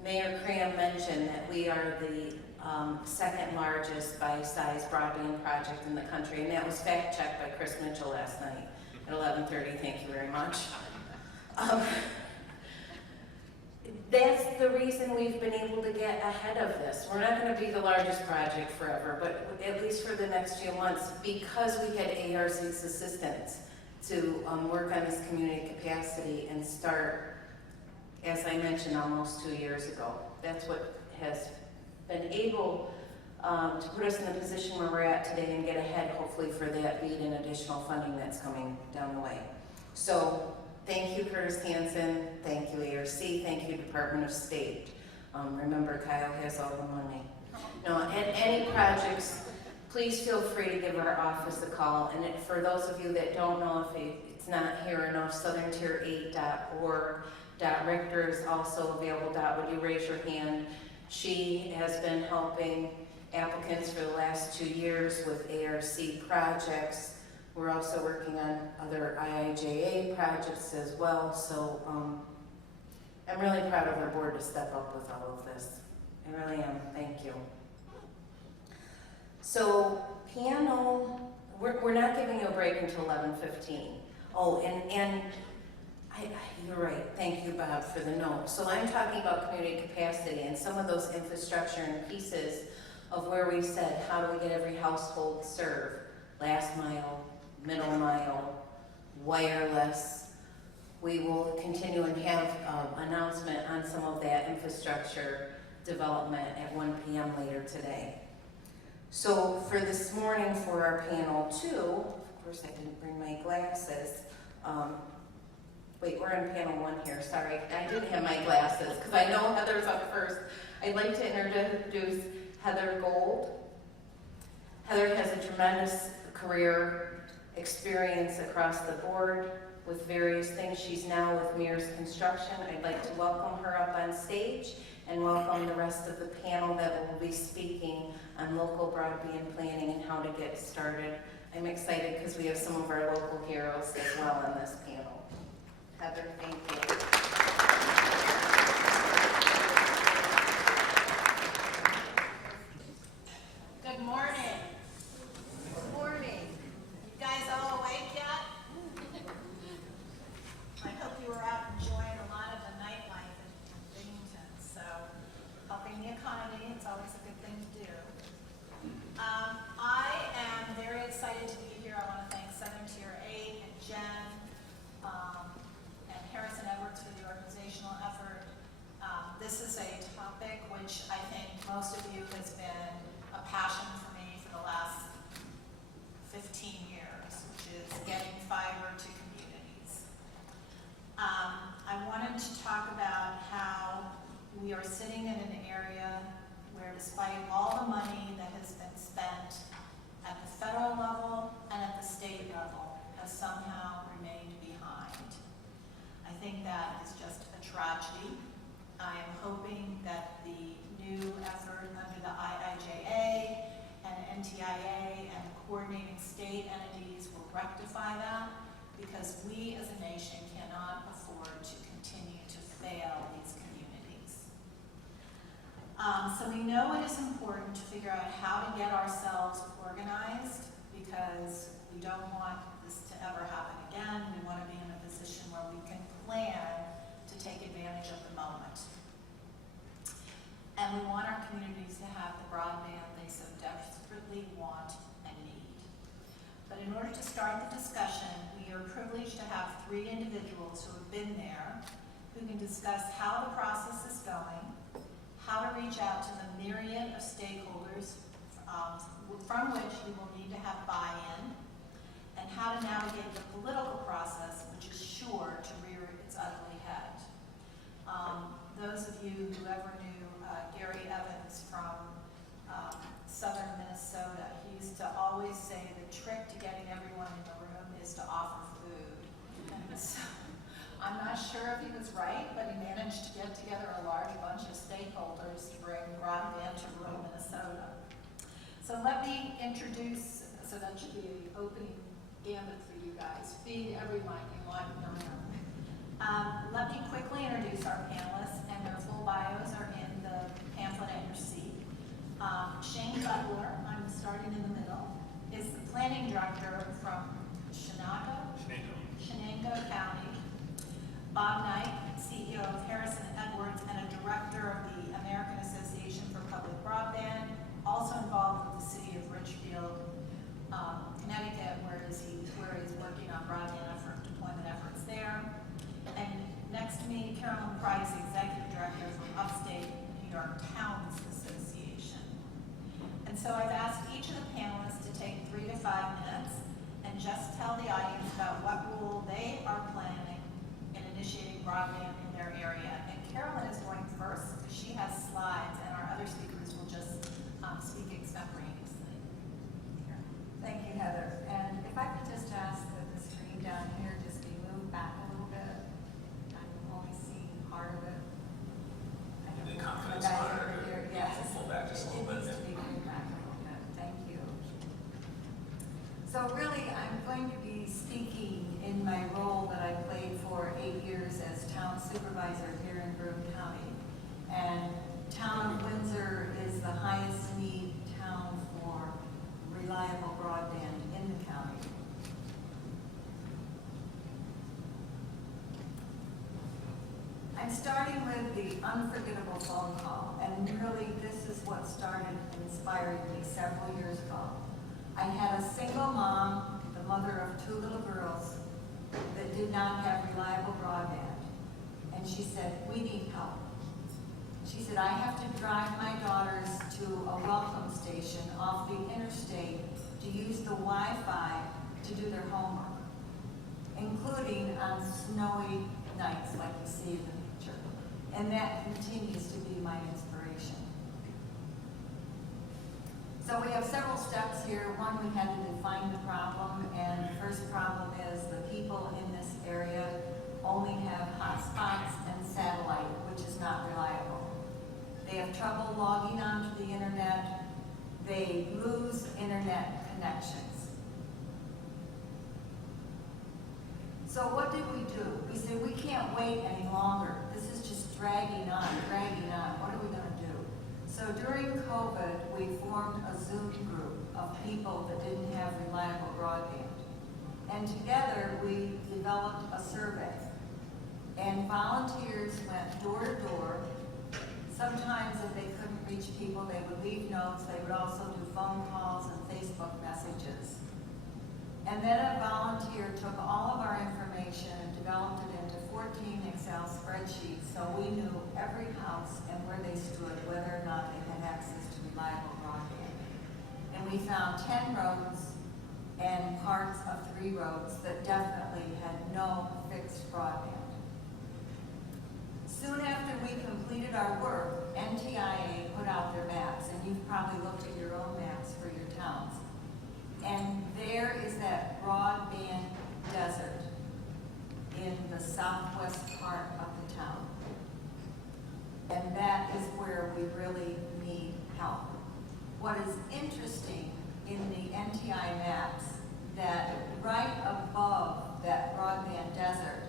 Mayor Cram mentioned that we are the second largest by size broadband project in the country, and that was fact checked by Chris Mitchell last night at 11:30. Thank you very much. That's the reason we've been able to get ahead of this. We're not going to be the largest project forever, but at least for the next few months, because we had ARC's assistance to work on this community capacity and start, as I mentioned, almost 2 years ago. That's what has been able to put us in the position where we're at today and get ahead, hopefully, for that BEAD and additional funding that's coming down the way. So, thank you, Curtis Hansen. Thank you, ARC. Thank you, Department of State. Remember, Kyle has all the money. No, and any projects, please feel free to give our office a call. And for those of you that don't know, if it's not here enough, southerntier8.org. Richter is also available. Would you raise your hand? She has been helping applicants for the last 2 years with ARC projects. We're also working on other IIJA projects as well. So I'm really proud of our board to step up with all of this. I really am. Thank you. So panel, we're not giving you a break until 11:15. Oh, and you're right. Thank you, Bob, for the note. So I'm talking about community capacity and some of those infrastructure and pieces of where we said, how do we get every household served? Last mile, middle mile, wireless. We will continue and have announcement on some of that infrastructure development at 1 p.m. later today. So for this morning for our panel 2, of course I didn't bring my glasses. Wait, we're in panel 1 here, sorry. I didn't have my glasses because I know Heather's up first. I'd like to introduce Heather Gold. Heather has a tremendous career experience across the board with various things. She's now with Mears Construction. I'd like to welcome her up on stage and welcome the rest of the panel that will be speaking on local broadband planning and how to get started. I'm excited because we have some of our local heroes as well on this panel. Heather, thank you. Good morning. Good morning. You guys all awake yet? I hope you were out enjoying a lot of the nightlife in Binghamton. So, helping the economy, it's always a good thing to do. I am very excited to be here. I want to thank Southern Tier 8 and Jen and Harrison Edwards for the organizational effort. This is a topic which I think most of you has been a passion for me for the last 15 years, which is getting fiber to communities. I wanted to talk about how we are sitting in an area where, despite all the money that has been spent at the federal level and at the state level, has somehow remained behind. I think that is just a tragedy. I am hoping that the new effort under the IIJA and NTIA and the coordinating state entities will rectify that, because we as a nation cannot afford to continue to fail these communities. So we know it is important to figure out how to get ourselves organized, because we don't want this to ever happen again. We want to be in a position where we can plan to take advantage of the moment. and we want our communities to have the broadband they so desperately want and need. But in order to start the discussion, we are privileged to have 3 individuals who have been there, who can discuss how the process is going, how to reach out to the myriad of stakeholders from which we will need to have buy-in, and how to navigate the political process, which is sure to rear its ugly head. Those of you who ever knew Gary Evans from southern Minnesota, he used to always say the trick to getting everyone in the room is to offer food. And so, I'm not sure if he was right, but he managed to get together a large bunch of stakeholders to bring broadband to rural Minnesota. So let me introduce, so that should be the opening gambit for you guys. Feed everyone you want in the room. Let me quickly introduce our panelists, and their full bios are in the pamphlet at your seat. Shane Butler, I'm starting in the middle, is the planning director from Shenango County. Bob Knight, CEO of Harrison Edwards and a director of the American Association for Public Broadband, also involved with the city of Richfield, Connecticut, where he's working on broadband deployment efforts there. And next to me, Carolyn Price, executive director from Upstate New York Towns Association. And so I've asked each of the panelists to take 3 to 5 minutes and just tell the audience about what role they are planning in initiating broadband in their area. And Carolyn is going first because she has slides, and our other speakers will just speak extemporaneously. Thank you, Heather. And if I could just ask that the screen down here just be moved back a little bit. I'm only seeing part of it. I don't The know. confidence Back monitor, here, yes. pull back just a little It bit. needs to be moved back a little bit. Thank you. So really, I'm going to be speaking in my role that I played for 8 years as town supervisor here in Broome County. And town of Windsor is the highest need town for reliable broadband in the county. I'm starting with the unforgettable phone call, and really this is what started inspiring me several years ago. I had a single mom, the mother of 2 little girls, that did not have reliable broadband. And she said, "We need help." She said, "I have to drive my daughters to a welcome station off the interstate to use the Wi-Fi to do their homework, including on snowy nights like you see in the picture." And that continues to be my inspiration. So we have several steps here. One, we had to define the problem, and the first problem is the people in this area only have hotspots and satellite, which is not reliable. They have trouble logging onto the internet. They lose internet connections. So what did we do? We said, we can't wait any longer. This is just dragging on, dragging on. What are we going to do? So during COVID, we formed a Zoom group of people that didn't have reliable broadband. And together, we developed a survey. And volunteers went door to door. Sometimes if they couldn't reach people, they would leave notes. They would also do phone calls and Facebook messages. And then a volunteer took all of our information and developed it into 14 Excel spreadsheets, so we knew every house and where they stood, whether or not they had access to reliable broadband. And we found 10 roads and parts of 3 roads that definitely had no fixed broadband. Soon after we completed our work, NTIA put out their maps, and you've probably looked at your own maps for your towns. And there is that broadband desert in the southwest part of the town. And that is where we really need help. What is interesting in the NTI maps, that right above that broadband desert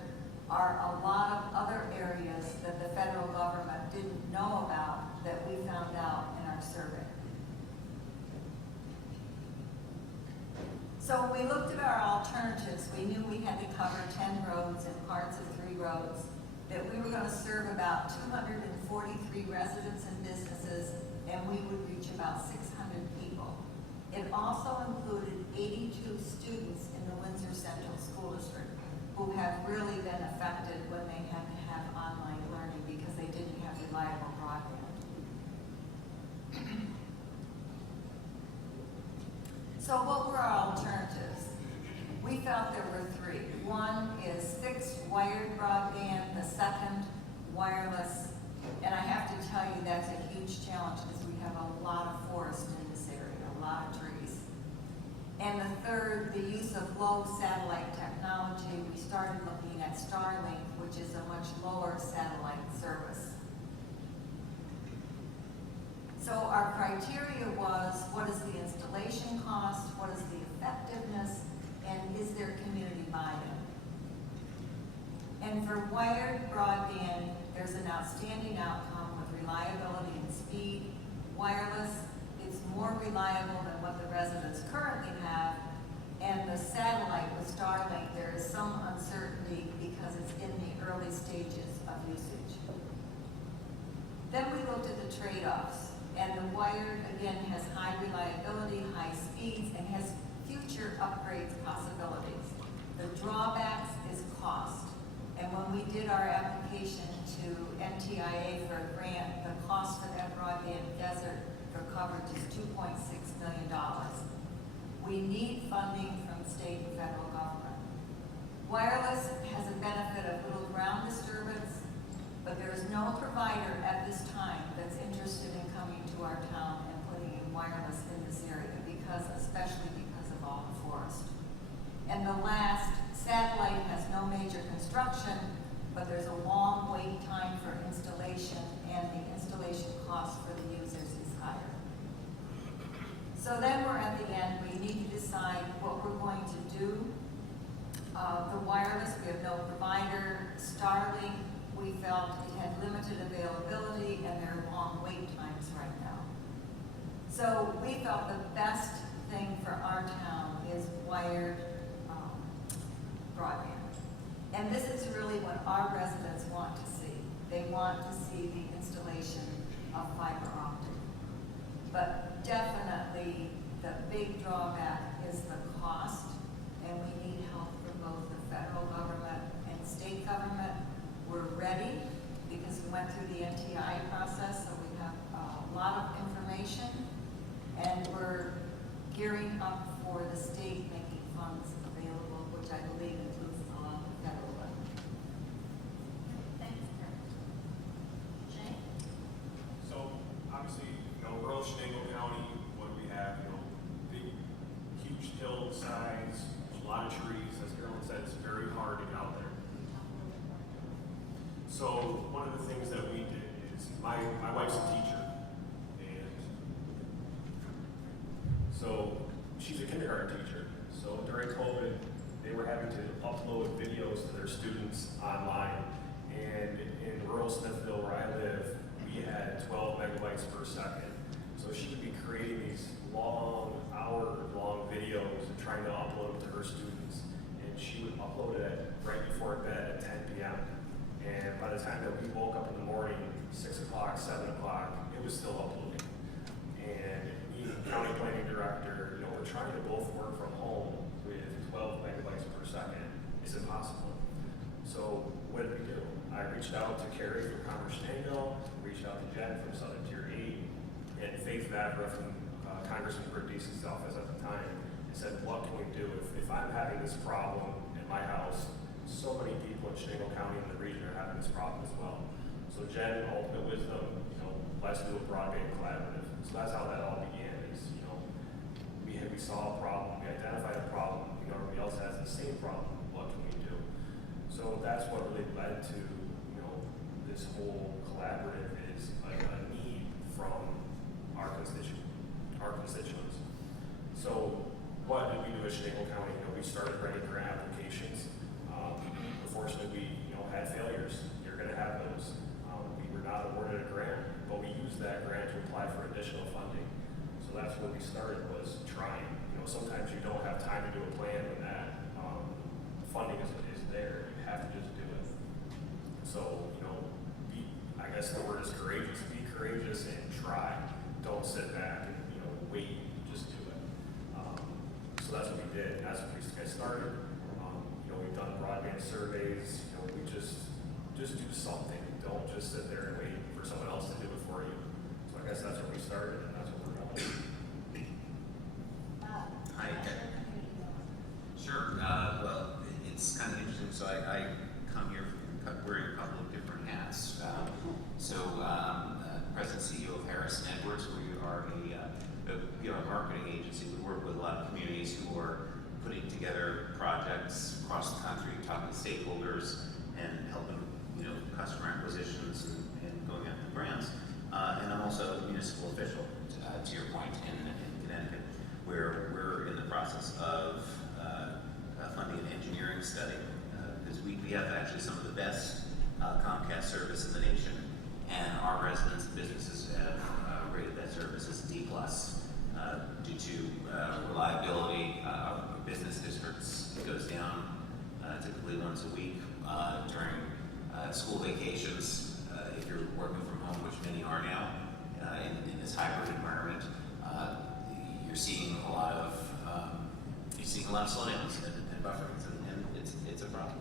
are a lot of other areas that the federal government didn't know about that we found out in our survey. So we looked at our alternatives. We knew we had to cover 10 roads and parts of 3 roads. that we were gonna serve about 243 residents and businesses, and we would reach about 600 people. It also included 82 students in the Windsor Central School District who have really been affected when they had to have online learning because they didn't have reliable broadband. So what were our alternatives? We felt there were three. One is fixed wired broadband, the second wireless, and I have to tell you that's a huge challenge because we have a lot of forest in this area, a lot of trees. And the third, the use of low satellite technology. We started looking at Starlink, which is a much lower satellite service. So our criteria was, what is the installation cost, what is the effectiveness, and is there community buy-in? And for wired broadband, there's an outstanding outcome with reliability and speed. Wireless is more reliable than what the residents currently have, and the satellite with Starlink, there is some uncertainty because it's in the early stages of usage. Then we looked at the trade-offs, and the wired, again, has high reliability, high speeds, and has future upgrades possibilities. The drawbacks is cost. And when we did our application to NTIA for a grant, the cost for that broadband desert for coverage is $2.6 million. We need funding from state and federal government. Wireless has a benefit of little ground disturbance, but there is no provider at this time that's interested in coming to our town and putting in wireless in this area especially because of all the forest. And the last, satellite has no major construction, but there's a long wait time for installation, and the installation cost for the users is higher. So then we're at the end. We need to decide what we're going to do. The wireless, we have no provider. Starlink, we felt it had limited availability, and there are long wait times right now. So we felt the best thing for our town is wired broadband. And this is really what our residents want to see. They want to see the installation of fiber optic. But definitely the big drawback is the cost, and we need help from both the federal government and state government. We're ready because we went through the NTI process, so we have a lot of information, and we're gearing up for the state making funds available, which I believe includes a lot of the federal money. Thanks, Karen. Jay? So obviously, rural Shenango County, what we have, big, huge hillsides, a lot of trees. As Carolyn said, it's very hard to get out there. So one of the things that we did is my wife's a teacher, and so she's a kindergarten teacher. So during COVID, they were having to upload videos to their students online, and in rural Smithville, where I live, we had 12 megabytes per second. So she would be creating these long, hour-long videos and trying to upload them to her students. And she would upload it right before bed at 10 p.m. And by the time that we woke up in the morning, 6 o'clock, 7 o'clock, it was still uploading. And me, county planning director, we're trying to both work from home with 12 megabytes per second. It's impossible. So what did we do? I reached out to Carrie from Commerce Shenango, reached out to Jen from Southern Tier 8, and Faith Vavra from Congressman Britt Deasy's office at the time, and said, what can we do? If I'm having this problem in my house, so many people in Shenango County and the region are having this problem as well. So Jen, ultimate wisdom, let's do a broadband collaborative. So that's how that all began. Is we saw a problem, we identified a problem, everybody else has the same problem. What can we do? So that's what really led to this whole collaborative is a need from our constituents. So what did we do at Shenango County? We started writing grant applications. Unfortunately, we had failures. You're going to have those. We were not awarded a grant, but we used that grant to apply for additional funding. So that's where we started, was trying. Sometimes you don't have time to do a plan when that funding is there. You have to just do it. So, I guess the word is courageous. Be courageous and try. Don't sit back and, wait, just do it. So that's what we did as we get started. We've done broadband surveys, we just do something. Don't just sit there and wait for someone else to do it for you. So I guess that's where we started and that's what we're going. Hi. Sure. Well, it's kind of interesting. So I come here wearing a couple of different hats. President CEO of Harrison Edwards. We are a marketing agency. We work with a lot of communities who are putting together projects across the country, talking to stakeholders and helping, customer acquisitions and going after brands. And I'm also a municipal official, to your point, in Connecticut, where we're in the process of funding an engineering study, because we have actually some of the best Comcast service in the nation, and our residents and businesses have rated that service as D+, due to reliability. Our business districts, it goes down typically once a week during school vacations. If you're working from home, which many are now, in this hybrid environment, you're seeing a lot of slowdowns and bufferings, and it's a problem.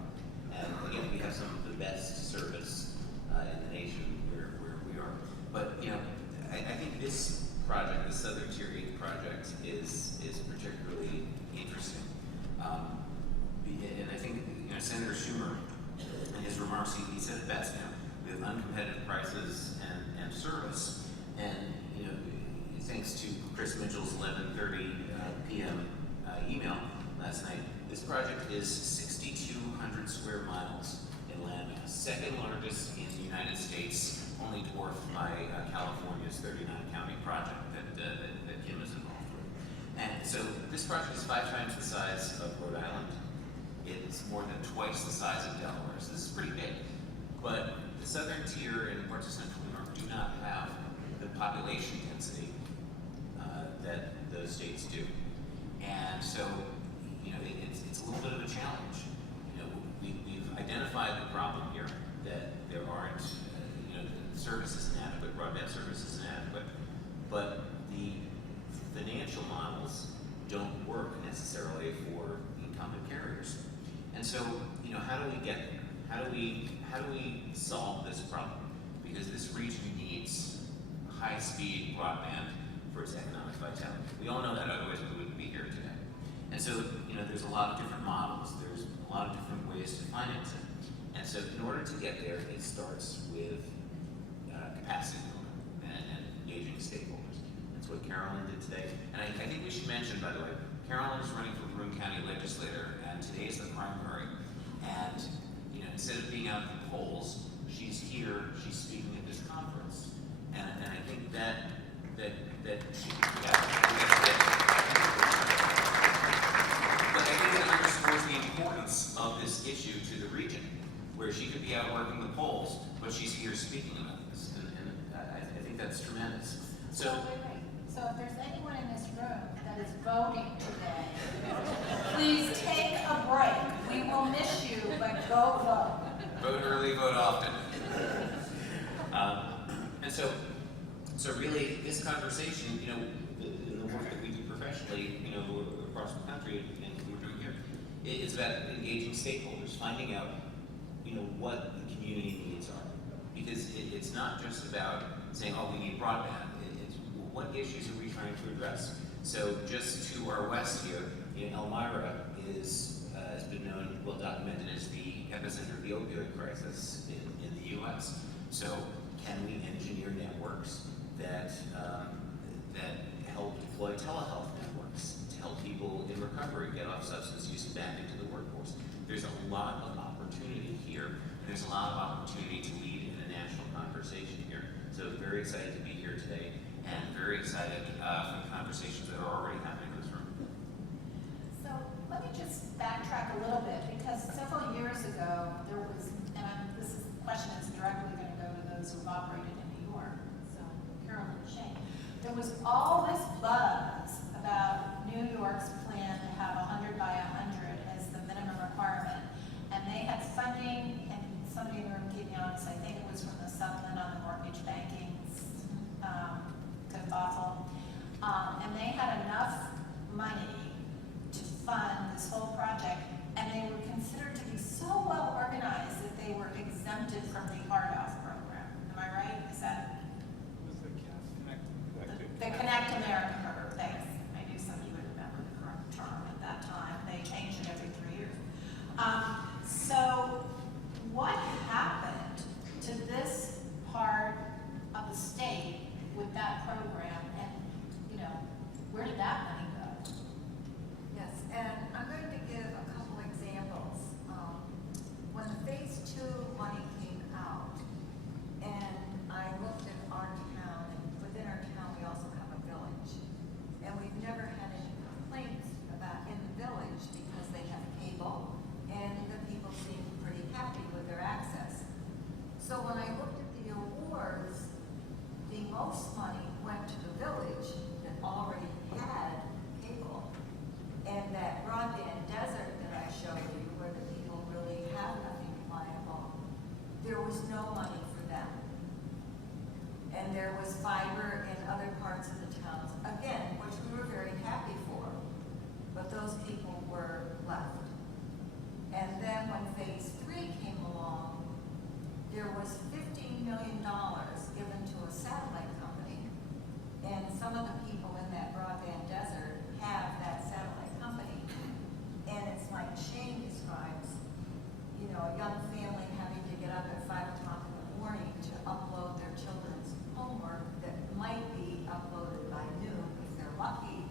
And again, we have some of the best service in the nation where we are. But I think this project, the Southern Tier 8 project, is particularly interesting. And I think Senator Schumer, in his remarks, he said it best. We have uncompetitive prices and service, and thanks to Chris Mitchell's 11:30 p.m. Email last night, this project is 6,200 square miles in landmass, second largest in the United States, only dwarfed by California's 39-county project that Kim is involved with. And so this project is 5 times the size of Rhode Island. It's more than twice the size of Delaware, so this is pretty big. But the southern tier and parts of central New York do not have the population density that those states do. And so, it's a little bit of a challenge. We've identified the problem here, that there aren't, the service isn't adequate, broadband service isn't adequate, but the financial models don't work necessarily for incumbent carriers. And so, how do we get there? How do we solve this problem? Because this region needs high-speed broadband for its economic vitality. We all know that, otherwise we wouldn't be here today. And so, there's a lot of different models. There's a lot of different ways to finance it. And so, in order to get there, it starts with capacity building and engaging stakeholders. That's what Carolyn did today. And I think we should mention, by the way, Carolyn is running for Broome County Legislator, and today is the primary. And instead of being out at the polls, she's here, she's speaking at this conference. And I think that she But I think it underscores the importance of this issue to the region, where she could be out working the polls, but she's here speaking about this. And I think that's tremendous. So Wait. So if there's anyone in this room that is voting today, please take a break. We will miss you, but go vote. vote early, vote often. And so really, this conversation, in the work that we do professionally, across the country, and we're doing here, it's about engaging stakeholders, finding out, what the community needs are. Because it's not just about saying, oh, we need broadband. It's what issues are we trying to address? So just to our west here, Elmira has been known, well documented, as the epicenter of the opioid crisis in the U.S. So can we engineer networks that help deploy telehealth networks to help people in recovery get off substance use and back into the workforce? There's a lot of opportunity here, and there's a lot of opportunity to lead in a national conversation here. So very excited to be here today, and very excited for the conversations that are already happening in this room. So let me just backtrack a little bit, because several years ago, there was, and this question is directly going to go to those who've operated in New York, so Carolyn and Shane. There was all this buzz about New York's plan to have 100 by 100 as the minimum requirement, and they had funding, and somebody in the room keep me honest, exempted from the RDOF program. Am I right? Is that? The Connect America program, thanks. I knew some of you would remember the current term at that time. They change it every 3 years. So what happened to this part of the state with that program, and, you know, where did that money go? Yes, and I'm going to give a couple examples. When the Phase 2 money came out, and I looked at our town, and within our town, we also have a village. And we've never had any complaints about in the village because they have cable, and the people seem pretty happy with their access. So when I looked at the awards, the most money went to the village that already had cable. And that broadband desert that I showed you, where the people really have nothing reliable, there was no money for them. And there was fiber in other parts of the towns, again, which we were very happy for, but those people were left. And then when Phase 3 came along, there was $15 million given to a satellite company, and some of the people in that broadband desert have that satellite company. And it's like Shane describes, you know, a young family having to get up at 5 o'clock in the morning to upload their children's homework that might be uploaded by noon if they're lucky.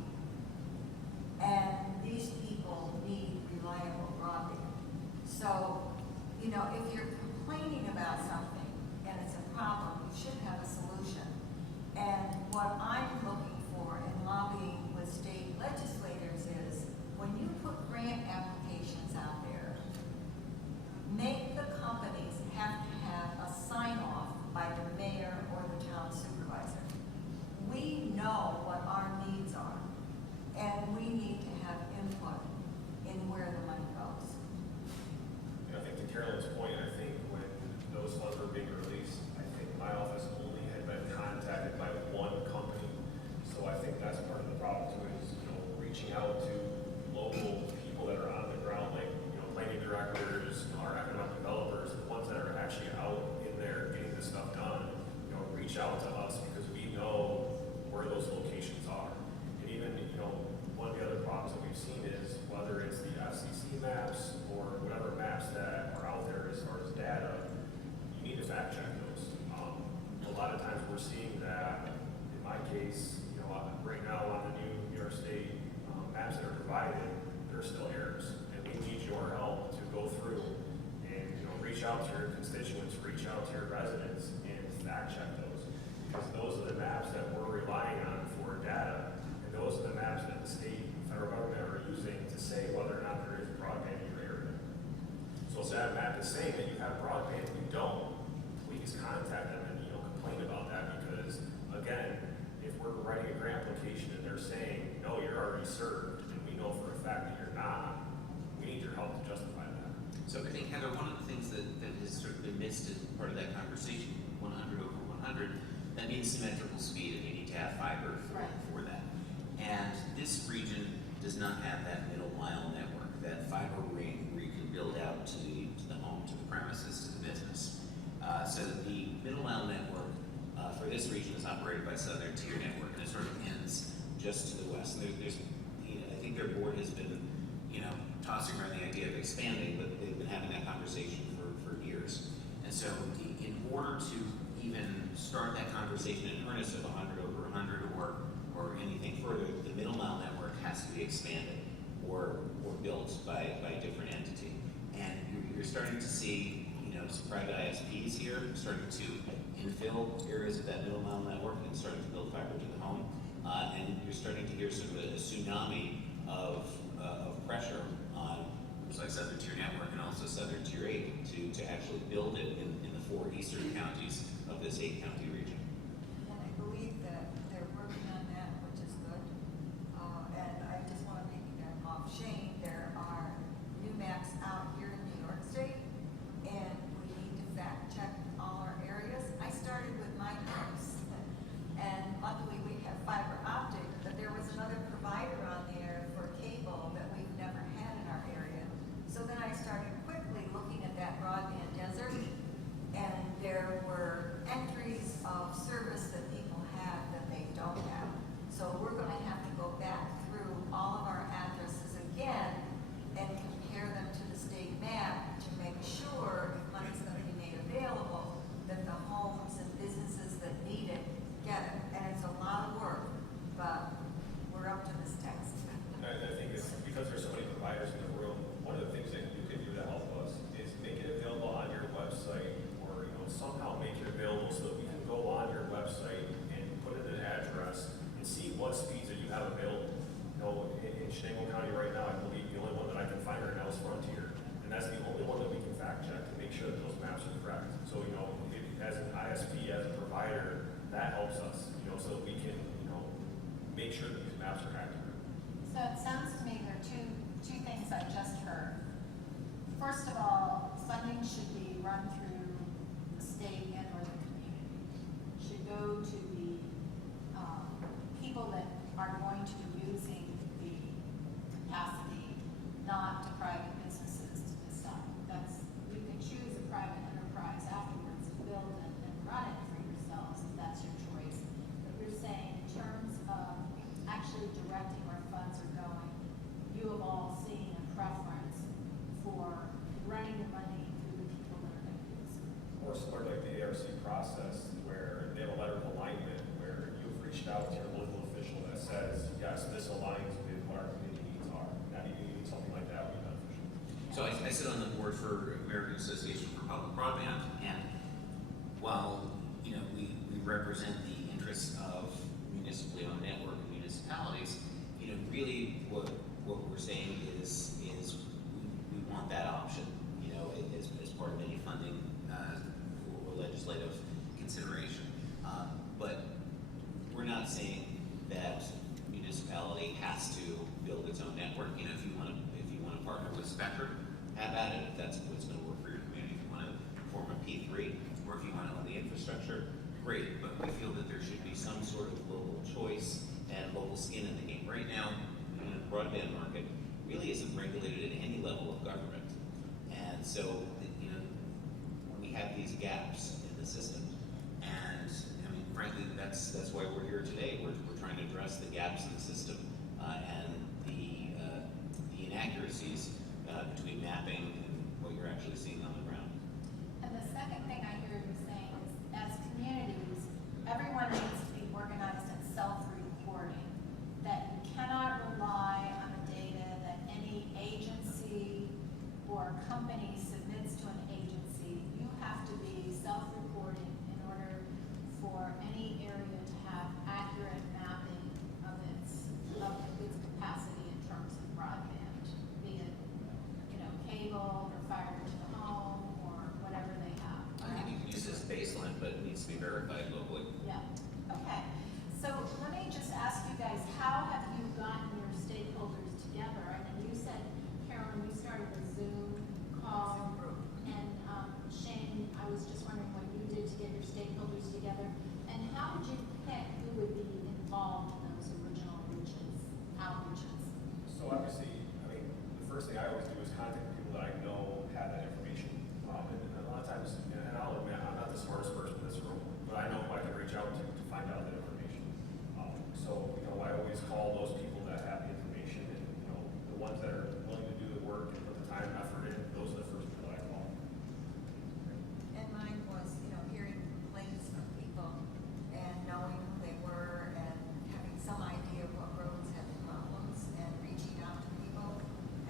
And these people need reliable broadband. So, you know, if you're complaining about something and it's a problem, you should have a solution. And what I'm looking for in lobbying with state legislators is when you put grant applications out there, make the companies have to have a sign-off by the mayor or the town supervisor. We know what our needs are, and we need to have input in where the money goes. And I think to Carolyn's point, I think when those funds were being released, I think my office only had been contacted by one company. So I think that's part of the problem too, is, you know, reaching out to local people that are on the ground, like, you know, planning directors, our economic developers, the ones that are actually out in there getting this stuff done, you know, reach out to us because we know where those locations are. And even, you know, one of the other problems that we've seen is whether it's the FCC maps or whatever maps that are out there as far as data, you need to fact check those. A lot of times we're seeing that, in my case, you know, right now on the new New York State maps that are provided, there are still errors. And we need your help to go through and, you know, reach out to your constituents, reach out to your residents and fact check those. Because those are the maps that we're relying on for data. And those are the maps that the state and federal government are using to say whether or not there is broadband in your area. So if that map is saying that you have broadband and you don't, please contact them and, you know, complain about that, because again, if we're writing a grant application and they're saying, no, you're already served, and we know for a fact that you're not, we need your help to justify that. So I think, Heather, one of the things that has sort of been missed as part of that conversation, 100 over 100, that means symmetrical speed, and you need to have fiber for that. And this region does not have that middle mile network, that fiber ring where you can build out to the home, to the premises, to the business. So the middle mile network for this region is operated by Southern Tier Network, and it sort of ends just to the west. And there's you know, I think their board has been, you know, tossing around the idea of expanding, but they've been having that conversation for years. And so in order to even start that conversation in earnest of 100 over 100 or anything further, the middle mile network has to be expanded or built by a different entity. And you're starting to see, you know, some private ISPs here starting to infill areas of that middle mile network and starting to build fiber to the home. And you're starting to hear sort of a tsunami of pressure on groups like Southern Tier Network and also Southern Tier 8 to actually build it in the 4 eastern counties of this 8-county region. And I believe that they're working on that, which is good. And I just want to piggyback off Shane. There are new maps out here in New York State, and we need to fact check all our areas. I started with my house, and luckily we have fiber optic, but there was another provider on there for cable that we've never had in our area. So then I started quickly looking at that broadband desert, Shenango County right now, I believe the only one that I can find right now is Frontier. And that's the only one that we can fact check to make sure that those maps are correct. So, as an ISP, as a provider, that helps us, so that we can, make sure that these maps are accurate. So it sounds to me there are two things I just heard. First of all, funding should be run through the state and or the community. Should go to the people that are going to be using the capacity, not to private businesses to decide. You can choose a private enterprise afterwards to build and run it for yourselves if that's your choice. But you're saying in terms of actually directing where funds are going, you have all seen a preference for running the money through the people that are going to use it. Or similar to like the ARC process, where they have a letter of alignment, where you've reached out to your local official that says, yes, this aligns with what our community needs are. Now, you need something like that would be beneficial. So I sit on the board for American Association for Public Broadband, and while we represent the interests of municipally owned network and municipalities, really what we're saying is we want that option, as part of any funding or legislative consideration. But we're not saying that municipality has to build its own network. If you want to partner with Spectrum, have at it. If that's what's going to work for your community. If you want to form a P3, or if you want to own the infrastructure, great. But we feel that there should be some sort of local choice and local skin in the game. Right now, the broadband market really isn't regulated at any level of government, and so we have these gaps in the system. And frankly, that's why we're here today. We're trying to address the gaps in the system and the inaccuracies between mapping and what you're actually seeing on the ground. And the second thing I hear you saying is, as communities, everyone needs to be organized and self-reporting. That you cannot rely on the data that any agency or company submits to an agency. You have to be self-reporting in order for any area to have accurate mapping of its capacity in terms of broadband, be it cable or fiber to the home or whatever they have. I think you can use this baseline, but it needs to be verified locally. Yeah, okay. So let me just ask you guys, how have you gotten your stakeholders together? I mean, you said, Carolyn, you started a Zoom call. And Shane, I was just wondering what you did to get your stakeholders together. And how did you pick who would be involved in those original outreaches? So obviously, the first thing I always do is contact people that I know have that information. And a lot of times, and I'll admit, I'm not the smartest person in this room, but I know who I can reach out to find out that information. So I always call those people that have the information, and the ones that are willing to do the work and put the time and effort in, those are the first people that I call. And mine was, hearing complaints from people and knowing who they were and having some idea of what roads had problems and reaching out to people.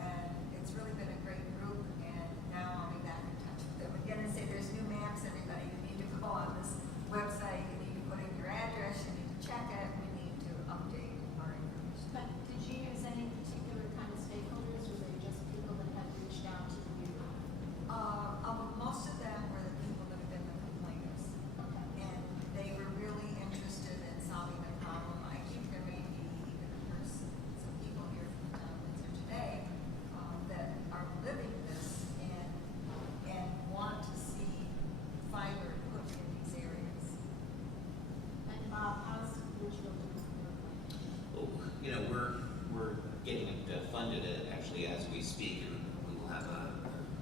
And it's really been a great group, and now I'll be back in touch with them again and say, there's new maps, everybody. You need to go on this website, you need to put in your address, you need to check it, we need to update our information. But did you use any particular kind of stakeholders, or were they just people that had reached out to you? Most of them were the people that have been the complainers. Okay. And they were really interested in solving the problem. I think there may be even some people here from the town of Windsor today that are living this and want to see fiber put in these areas. And Bob, how's Ridgeville doing? We're getting it funded actually as we speak, and we will have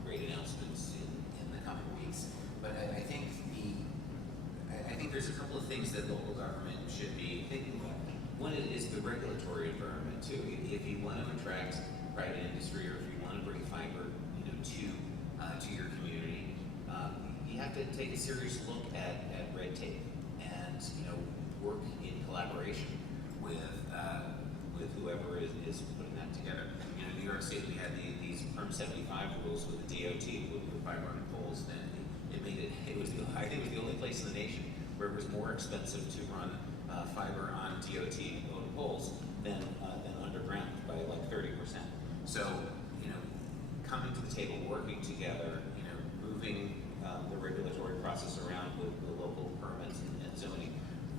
great announcements in the coming weeks. But I think there's a couple of things that local government should be thinking about. One is the regulatory environment too. If you want to attract private industry, or if you want to bring fiber, to your community, you have to take a serious look at red tape and work in collaboration with whoever is putting that together. New York State, we had these Perm 75 rules with the DOT with fiber on poles, and it was I think it was the only place in the nation where it was more expensive to run fiber on DOT owned poles than underground ground by like 30%. So, you know, coming to the table, working together, you know, moving the regulatory process around with the local permits and zoning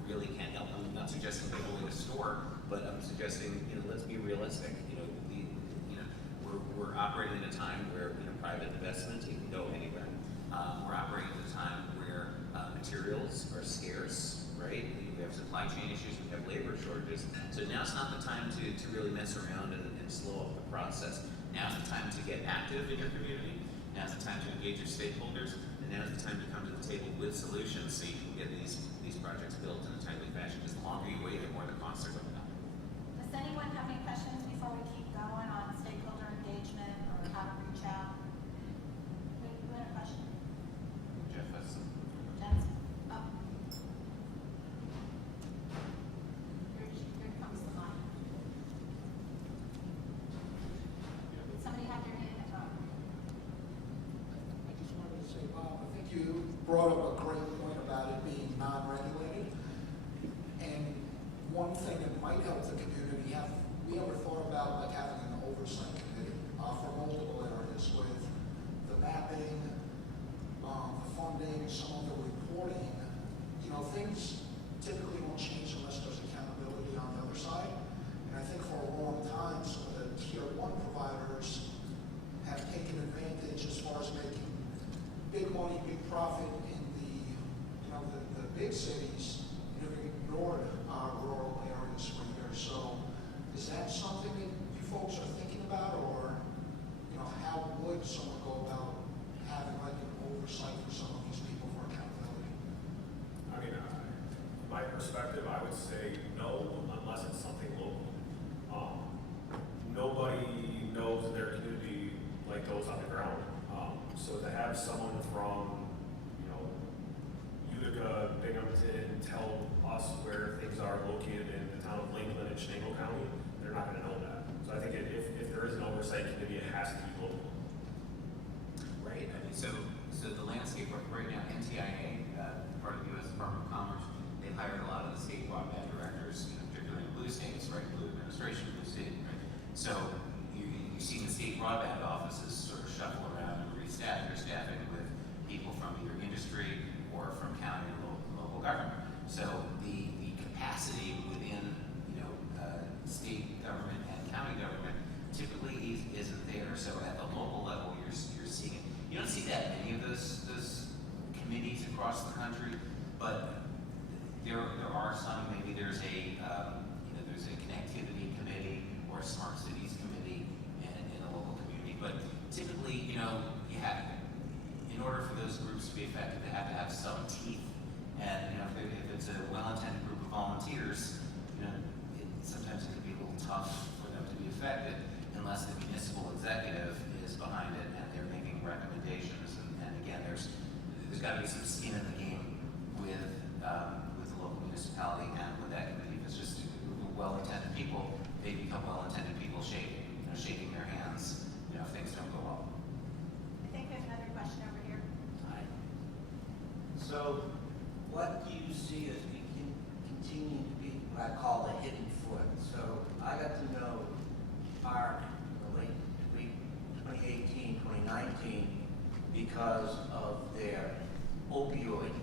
really can help. I'm not suggesting go away to store, but I'm suggesting, you know, let's be realistic. You know, we're operating at a time where, you know, private investment, it can go anywhere. We're operating at a time where materials are scarce, right? We have supply chain issues, we have labor shortages. So now's not the time to really mess around and slow up the process. Now's the time to get active in your community. Now's the time to engage your stakeholders. And now's the time to come to the table with solutions so you can get these projects built in a timely fashion. Because the longer you wait, the more the costs are going up. Does anyone have any questions before we keep going on stakeholder engagement or how to reach out? Who had a question? Jeff has some. Jen's, oh. Here comes the mic. Did somebody have their hand up? I just wanted to say, Bob, I think you brought up a great point about it being non-regulated. And one thing that might help the community, have we ever thought about like having an oversight committee for multiple areas with the mapping, the funding, some of the reporting? You know, things typically don't change unless there's accountability on the other side. And I think for a long time, some of the tier 1 providers have taken advantage as far as making big money, big profit in the, you know, the big cities, you know, ignored rural areas for years. So is that something that you folks are thinking about, or, you know, how would someone go about having like an oversight for some of these people for accountability? I mean, from my perspective, I would say no, unless it's something local. Nobody knows their community like those on the ground. So to have someone from, you know, Utica, Binghamton, tell us where things are located in the town of Lincoln and Chenango County, they're not going to know that. So I think if there is an oversight committee, it has to be local. Right. I mean, so the landscape right now, NTIA, part of the U.S. Department of Commerce, they've hired a lot of the state broadband directors, you know, particularly in blue states, right? Blue administration, blue state, right? So you've seen the state broadband offices sort of shuffle around and restaff. They're staffing with people from either industry or from county and local government. So the capacity within, you know, state government and county government typically isn't there. So at the local level, you're seeing it. You don't see that many of those committees across the country, but there are some. Maybe there's a there's a connectivity committee or a smart cities committee in a local community. But typically, you know, you have, in order for those groups to be effective, they have to have some teeth. And you know, if it's a well-intended group of volunteers, you know, sometimes it can be a little tough for them to be effective unless the municipal executive is behind it and they're making recommendations. And again, there's got to be some skin in the game with the local municipality and with that committee. If it's just well-intended people, they become well-intended people shaking their hands, you know, if things don't go well. I think we have another question over here. Hi. So what do you see as continuing to be what I call the hidden foot? So I got to know ARC in the late 2018, 2019 because of their opioid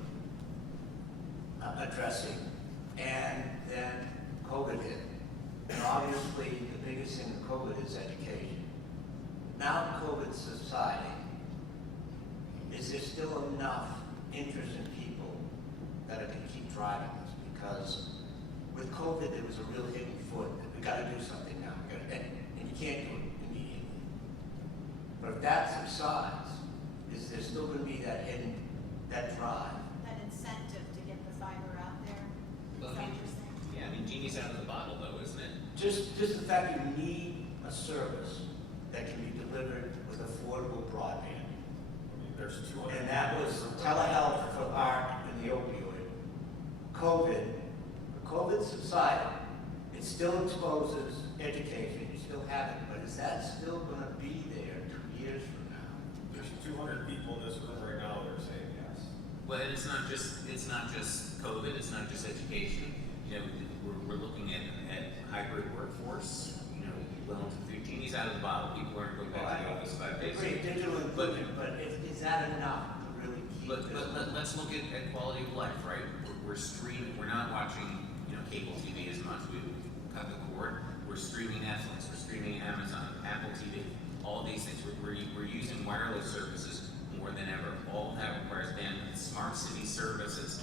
addressing, and then COVID hit. And obviously the biggest thing with COVID is education. Now COVID's subsiding, is there still enough interest in people that are going to keep driving this? Because with COVID, there was a real hidden foot that we got to do something now. And you can't do it immediately. But if that subsides, is there still going to be that hidden, that drive? That incentive to get the fiber out there. Well, Is that what you're saying? Yeah, I mean, genie's out of the bottle, though, isn't it? Just the fact you need a service that can be delivered with affordable broadband. I mean, there's 200. And that was telehealth for ARC and the opioid. COVID subsided. It still exposes education, you still have it, but is that still going to be there 2 years from now? There's 200 people in this room right now that are saying yes. Well, and it's not just COVID. It's not just education. You know, we're looking at hybrid workforce. You know, well, the genie's out of the bottle. People aren't going back to the office 5 days a Great week. digital inclusion, but is that enough to really keep But this? let's look at quality of life, right? We're streaming. We're not watching, cable TV as much. We cut the cord. We're streaming Netflix. We're streaming Amazon, Apple TV. All of these things. We're using wireless services more than ever. All of that requires bandwidth. Smart city services.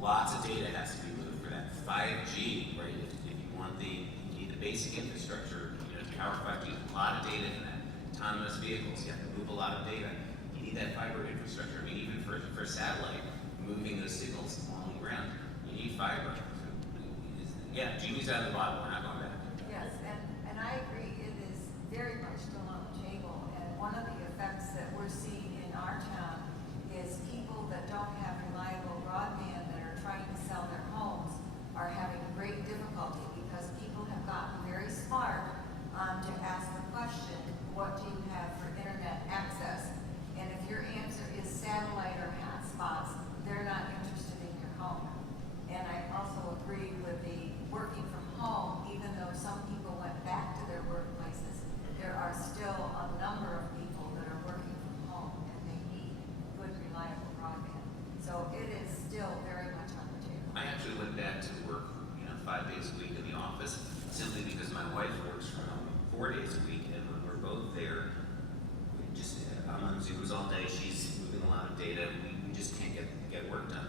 Lots of data has to be moved for that. 5G, right? If you want you need the basic infrastructure, to power 5G. A lot of data in that. Autonomous vehicles. You have to move a lot of data. You need that fiber infrastructure. I mean, even for satellite, moving those signals along the ground, you need fiber. Yeah, genie's out of the bottle. We're not going back. Yes, and I agree, it is very much still on the table. And one of the effects that we're seeing in our town is people that don't have reliable broadband that are trying to sell their homes are having great difficulty because people have gotten very smart to ask the question, what do you have for internet access? And if your answer is satellite or hotspots, they're not interested in your home. And I also agree with the working from home, even though some people went back to their workplaces, there are still a number of people that are working from home and they need good, reliable broadband. So it is still very much on the table. I actually went back to work, 5 days a week in the office, simply because my wife works from home 4 days a week, and when we're both there, I'm on Zooms all day. She's moving a lot of data. We just can't get work done.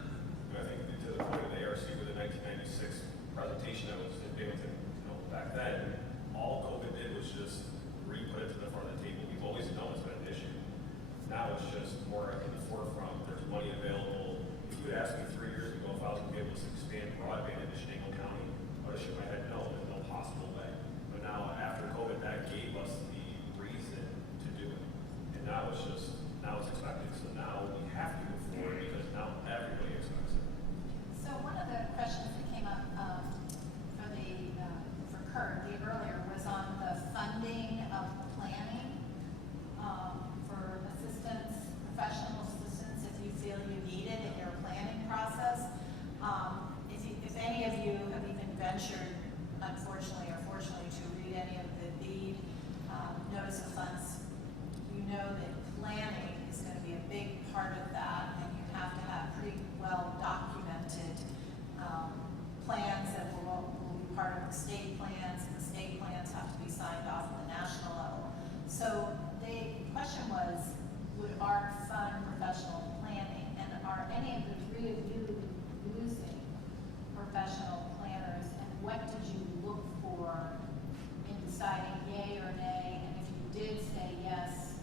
And I think to the point of the ARC with the 1996 presentation that was in Binghamton, back then, all COVID did was just re-put it to the front of the table. We've always known it's been an issue. Now it's just more in the forefront. There's money available. If you had asked me 3 years ago if I was going to be able to expand broadband into Shingle County, I would have shook my head no, there's no possible way. But now, after COVID, that gave us the reason to do it. And now it's expected. So now we have to move forward because now everybody expects it. So one of the questions that came up for Kurt earlier was on the funding of planning for assistance, professional assistance, if you feel you need it in your planning process. If any of you have even ventured, unfortunately or fortunately, to read any of the BEAD notice of funds, you know that planning is going to be a big part of that, and you have to have pretty well documented plans that will be part of the state plans, and the state plans have to be signed off at the national level. So the question was, would ARC fund professional planning, and are any of the three of you using professional planners, and what did you look for in deciding yay or nay? And if you did say yes,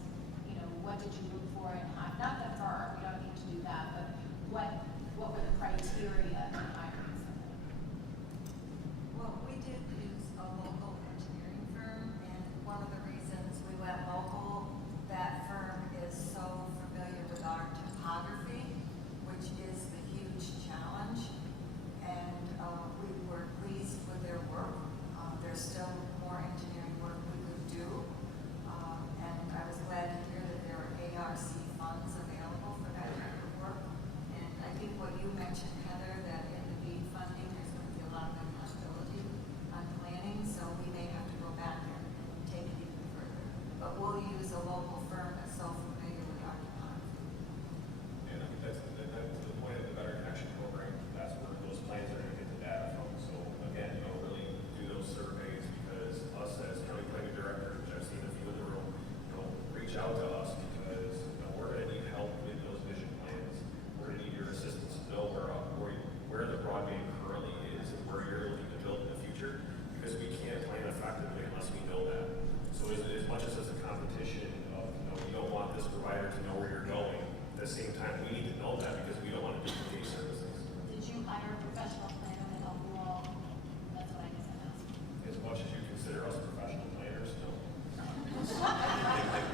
what did you look for in not the firm, you don't need to do that, but what were the criteria in hiring somebody? Well, we did use a local engineering firm, and one of the reasons we went local, that firm is so familiar with our topography, which is the huge challenge, and we were pleased with their work. There's still more engineering work we could do, and I was glad to hear that there are ARC funds available for that type of work. And I think what you mentioned, Heather, that in the BEAD funding, there's going to be a lot of accountability on planning, so we may have to go back and take it even further. But we'll use a local firm that's so familiar with our topography. And I think that's the point of the Better Connection program. That's where those plans are going to get the data from. So again, really do those surveys, because us as county planning directors, which I've seen a few in the room, reach out to us because we're going to need help with those vision plans. We're going to need your assistance to know where the broadband currently is and where you're looking to build in the future, because we can't plan effectively unless we know that. So as much as it's a competition of, you don't want this provider to know where you're going, at the same time, we need to know that because we don't want to duplicate services. Did you hire a professional planner to help you all? That's what I guess I'm asking. As much as you consider us professional planners, no.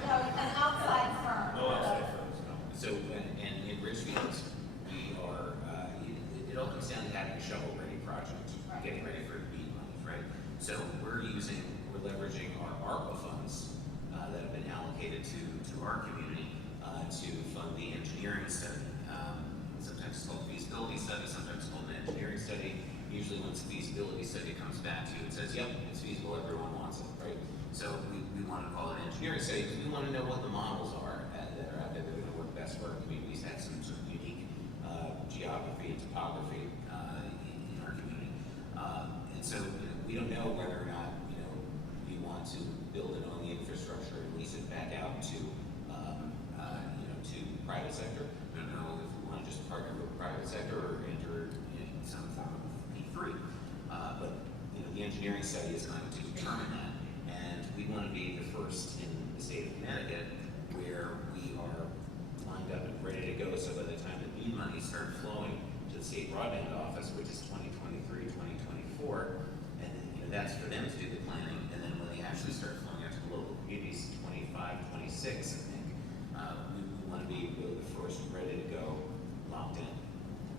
No, an outside firm. No outside firms, no. So, and in Richfield, we are, it all comes down to having a shovel-ready project, Right. getting ready for the BEAD money, right? So we're leveraging our ARPA funds that have been allocated to our community to fund the engineering study. Sometimes it's called feasibility study, sometimes it's called an engineering study. usually once the feasibility study comes back to you, it says, yep, it's feasible, everyone wants it, right? So we want to call it an engineering study because we want to know what the models are that are out there that are going to work best for our communities, have some sort of unique geography and topography in our community. And so we don't know whether or not we want to build it on the infrastructure and lease it back out to to private sector. We don't know if we want to just partner with the private sector or enter in some form of P3. But the engineering study is going to determine that, and we want to be the first in the state of Connecticut where we are lined up and ready to go. So by the time the BEAD money starts flowing to the state broadband office, which is 2023, 2024, and that's for them to do the planning, and then when they actually start flowing out to the local communities, 25, 26, I think, we want to be really the first, ready to go, locked in.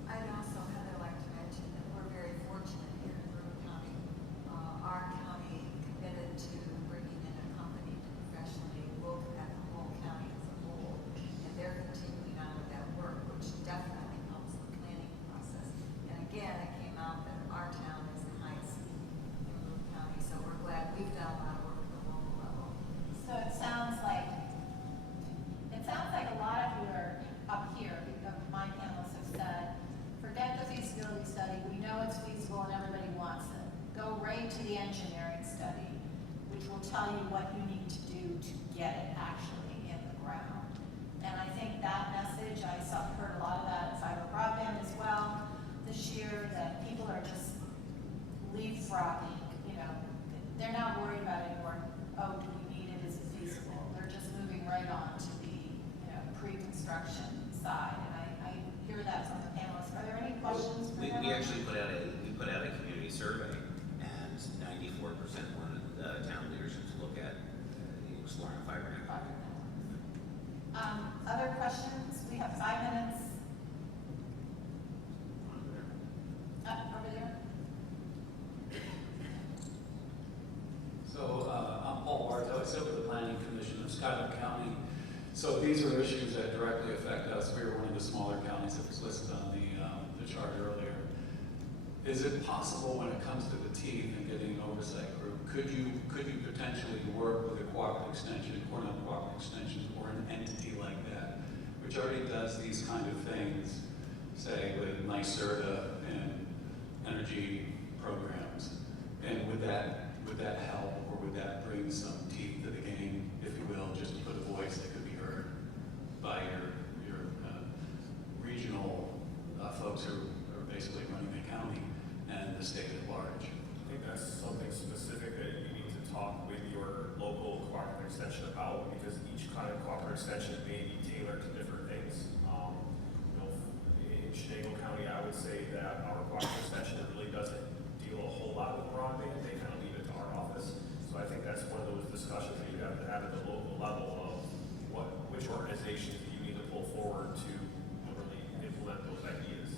I'd also, Heather, like to mention that we're very fortunate here in Broome County. Our county committed to bringing in a company to professionally look at the whole county as a whole, and they're continuing on with that work, which definitely helps the planning process. And again, it came out that our town is the highest in Broome County, so we're glad we've done a lot of work at the local level. So it sounds like a lot of you are up here, my panelists have said, forget the feasibility study, we know it's feasible and everybody wants it. Go right to the engineering study, which will tell you what you need to do to get it actually in the ground. And I think that message, heard a lot of that at fiber broadband as well this year, that people are just leapfrogging, they're not worried about anymore, oh, do we need it, is it feasible? They're just moving right on to the pre-construction side, and I hear that from the panelists. Are there any questions for We them? actually put out a community survey, and 94% wanted town leadership to look at exploring fiber network. Other questions? We have 5 minutes. Over there. So I'm Paul Bartow. I sit with the Planning Commission of Schuyler County. So these are issues that directly affect us. We are one of the smaller counties that was listed on the chart earlier. Is it possible when it comes to the teeth and getting an oversight group, could you potentially work with a cooperative extension, or not cooperative extension, or an entity like that, which already does these kind of things, say with NYSERDA and energy programs? And would that help, or would that bring some teeth to the game, if you will, just to put a voice that could be heard by your regional folks who are basically running the county and the state at large? I think that's something specific that you need to talk with your local cooperative extension about, because each kind of cooperative extension may be tailored to different things. In Chenango County, I would say that our cooperative extension really doesn't deal a whole lot with broadband. They kind of leave it to our office. So I think that's one of those discussions that you have to have at the local level of which organizations do you need to pull forward to really implement those ideas.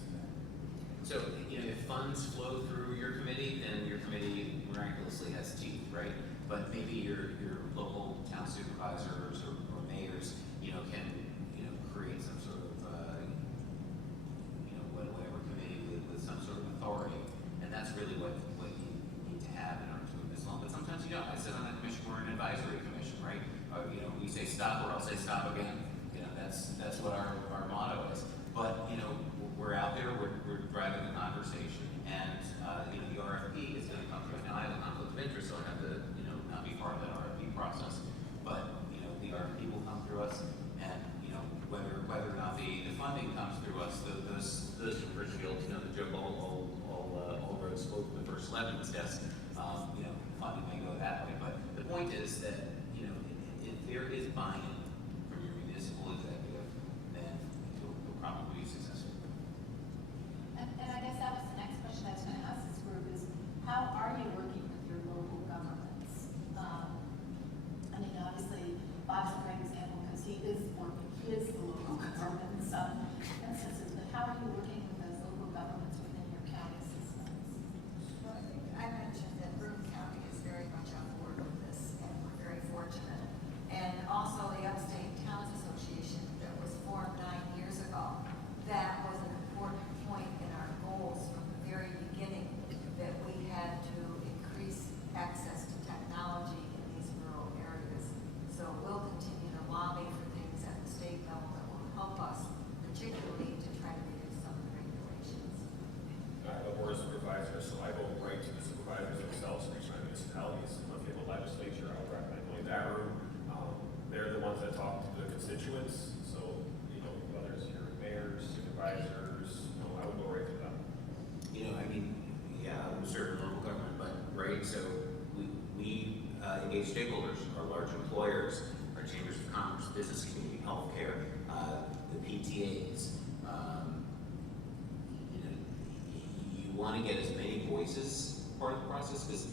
So, if funds flow through your committee, then your committee miraculously has teeth, right? But maybe your local town supervisors or mayors, can create some sort of whatever committee with some sort of authority, and that's really what you need to have in order to move this along. But sometimes you don't. I sit on a commission, we're an advisory commission, right? We say stop, or I'll say stop again. That's what our motto is. But we're out there, we're driving the conversation, and the RFP is going to come through. Now I have a conflict of interest, so I have to not be part of that RFP process. But the RFP will come through us, and whether or not the funding comes through us, those from Richfield, the joke all roads spoke the first Levin's desk. Funding may go that way, but the point is that if there is buy-in from your municipal executive, then you'll probably be successful. And I guess that was the next question I was going to ask this group is, how are you working with your local governments? Obviously, Bob's a great example because he is the local government in some instances, but how are you working with those local governments within your county systems? Well, I think I mentioned that Broome County is very much on board with this, and we're very fortunate. And also the PTAs. You know, you want to get as many voices part of the process because,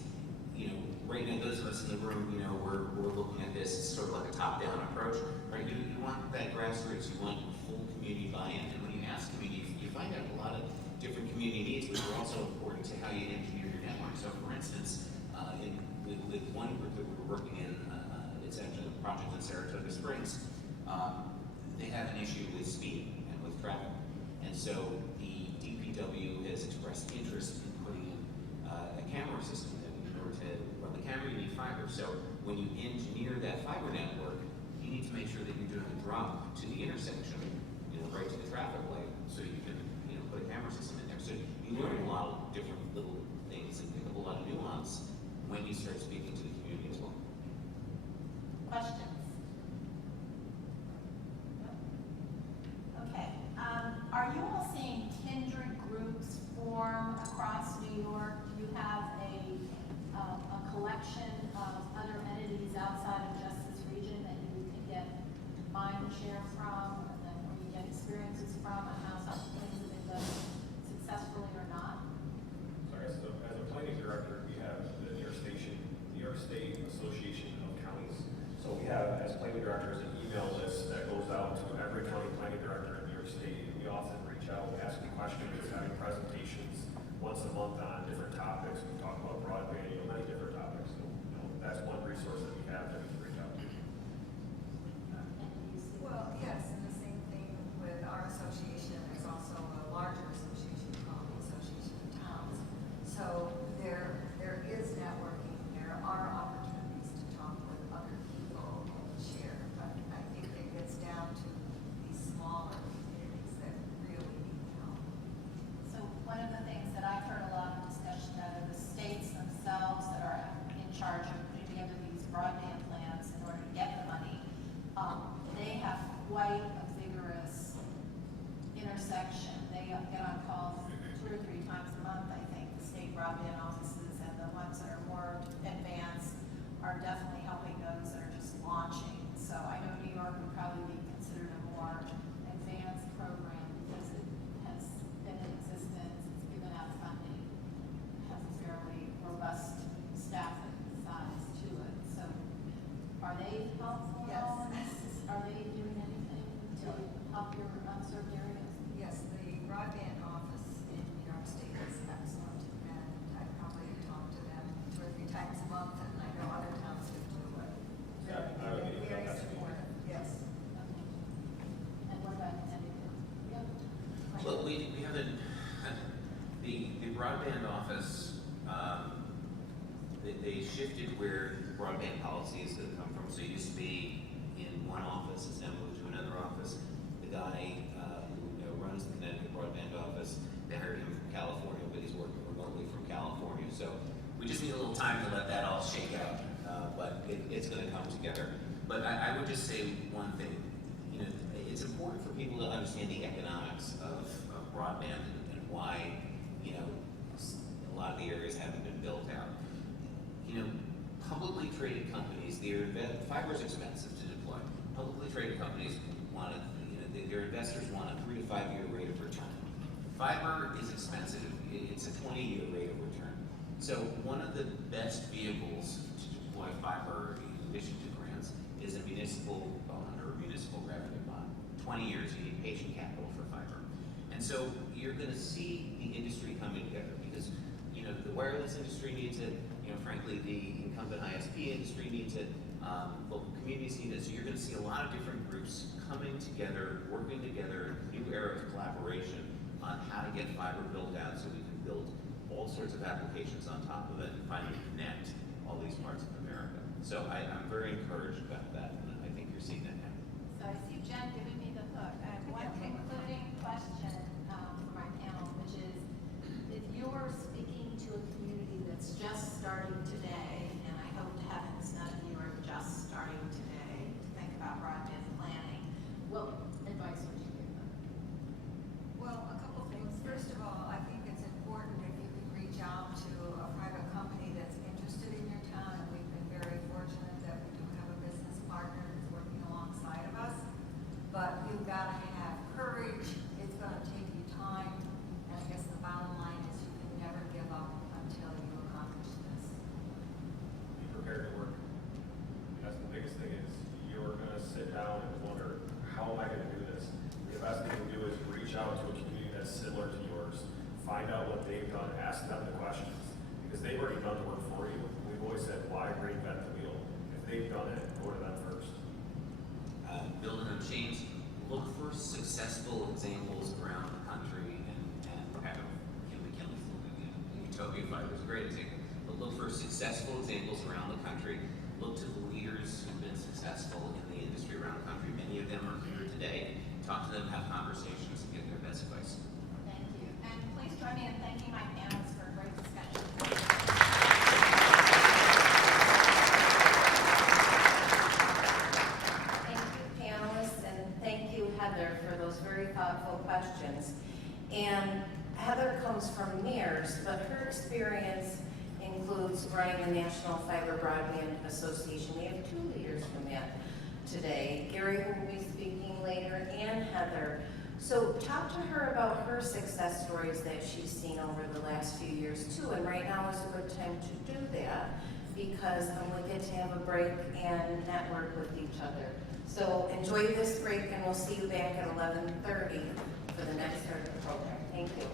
you know, right now those of us in the room, you know, we're looking at this as sort of like a top-down approach, right? You want that grassroots, you want full community buy-in, and when you ask community, you find out a lot of different community needs, which are also important to how you engineer your network. So, for instance, with one group that we were working in, it's actually a project in Saratoga Springs. They have an issue with speed and with traffic, and so the DPW has expressed interest in putting in a camera system. In order to run the camera, you need fiber. So when you engineer that fiber network, you need to make sure that you're doing a drop to the intersection, you know, right to the traffic light, so you can, you know, put a camera system in there. So you learn a lot of different little things and pick up a lot of nuance when you start speaking to the community as well. Questions? Okay, are you all seeing kindred groups form across New York? Do you have a collection of other entities outside of just this region that you can get mind share from, and then where you get experiences from, and how some things have been done successfully or not? Sorry, so as a planning director, we have the New York State Association of Counties. So we have, as planning directors, an email list that goes out to every county planning director in New York State. We often reach out, asking questions, having presentations once a month on different topics. We talk about broadband, you know, many different topics. So, you know, that's one resource that we have that we can reach out to. Well, yes, and the same thing with our association. There's also a larger association called the Association of Towns. So there is networking. There are opportunities to talk with other people and share. But I think it gets down to these smaller communities that really need help. So one of the things that I've heard a lot of discussion out of the states themselves that are in charge of putting together these broadband plans in order to get the money, they have quite a vigorous intersection. They get on calls 2 or 3 times a month, I think, the state broadband offices, and the ones that are more advanced are definitely helping those that are just launching. So I know New York would probably be considered a more advanced program because it has been in existence, it's given out funding, has a fairly robust staffing size to it. So are they helpful at all in this? Are they doing anything to help your unserved areas? Yes, the broadband office in New York State is excellent, and I probably talk to them 2 or 3 times a month, and I know other towns do too. But Yeah, I would they're be very that's supportive, yes. And what about anything? Yeah. Well, we have the broadband office, they shifted where broadband policies have come from. So it used to be in one office, it's now moved to another office. The guy who runs the Connecticut broadband office, they hired him from California, but he's working remotely from California. So we just need a little time to let that all shake out, but it's going to come together. But I would just say one thing. You know, it's important for people to understand the economics of broadband and why, you know, a lot of the areas haven't been built out. You know, publicly traded companies, fiber is expensive to deploy. Publicly traded companies want to, you know, their investors want a 3 to 5 year rate of return. Fiber is expensive. It's a 20-year rate of return. So one of the best vehicles to deploy fiber, in addition to grants, is a municipal bond or a municipal revenue bond. 20 years, you need patient capital for fiber. And so you're going to see the industry coming together because, you know, the wireless industry needs it. You know, frankly, the incumbent ISP industry needs it. Local communities need it. So you're going to see a lot of different groups coming together, working together, new era of collaboration on how to get fiber built out so we can build all sorts of applications on top of it and finally connect all these parts of America. So I'm very encouraged about that, and I think you're seeing that now. So I see Jen giving me the hook. I have one concluding question for my panel, which is, if you were speaking to a community that's just starting today, and I hope to heavens none of you are just starting today to think about broadband planning, what advice would you give them? Well, a couple things. First of all, I think it's important if you can reach out to a private company that's interested in your town, and we've been very fortunate that we do have a business partner who's working alongside of us. But you've got to have what they've done, ask them the questions, because they've already done the work for you. We've always said, why reinvent the wheel? If they've done it, go to them first. Building on Shane's, look for successful examples around the country and kind of Utopia Fiber is a great example. But look for successful examples around the country. Look to the leaders who've been successful in the industry around the country. Many of them are here today. Talk to them, have conversations, and get their best advice. Thank you. And please join me in thanking my panelists for a great discussion. Thank you, panelists, and thank you, Heather, for those very thoughtful questions. And Heather comes from NEARS, but her experience includes running the National Fiber Broadband Association. We have two leaders from that today. Gary will be speaking later, and Heather. So talk to her about her success stories that she's seen over the last few years too. And right now is a good time to do that because we get to have a break and network with each other. So enjoy this break, and we'll see you back at 11:30 for the next part of the program. Thank you.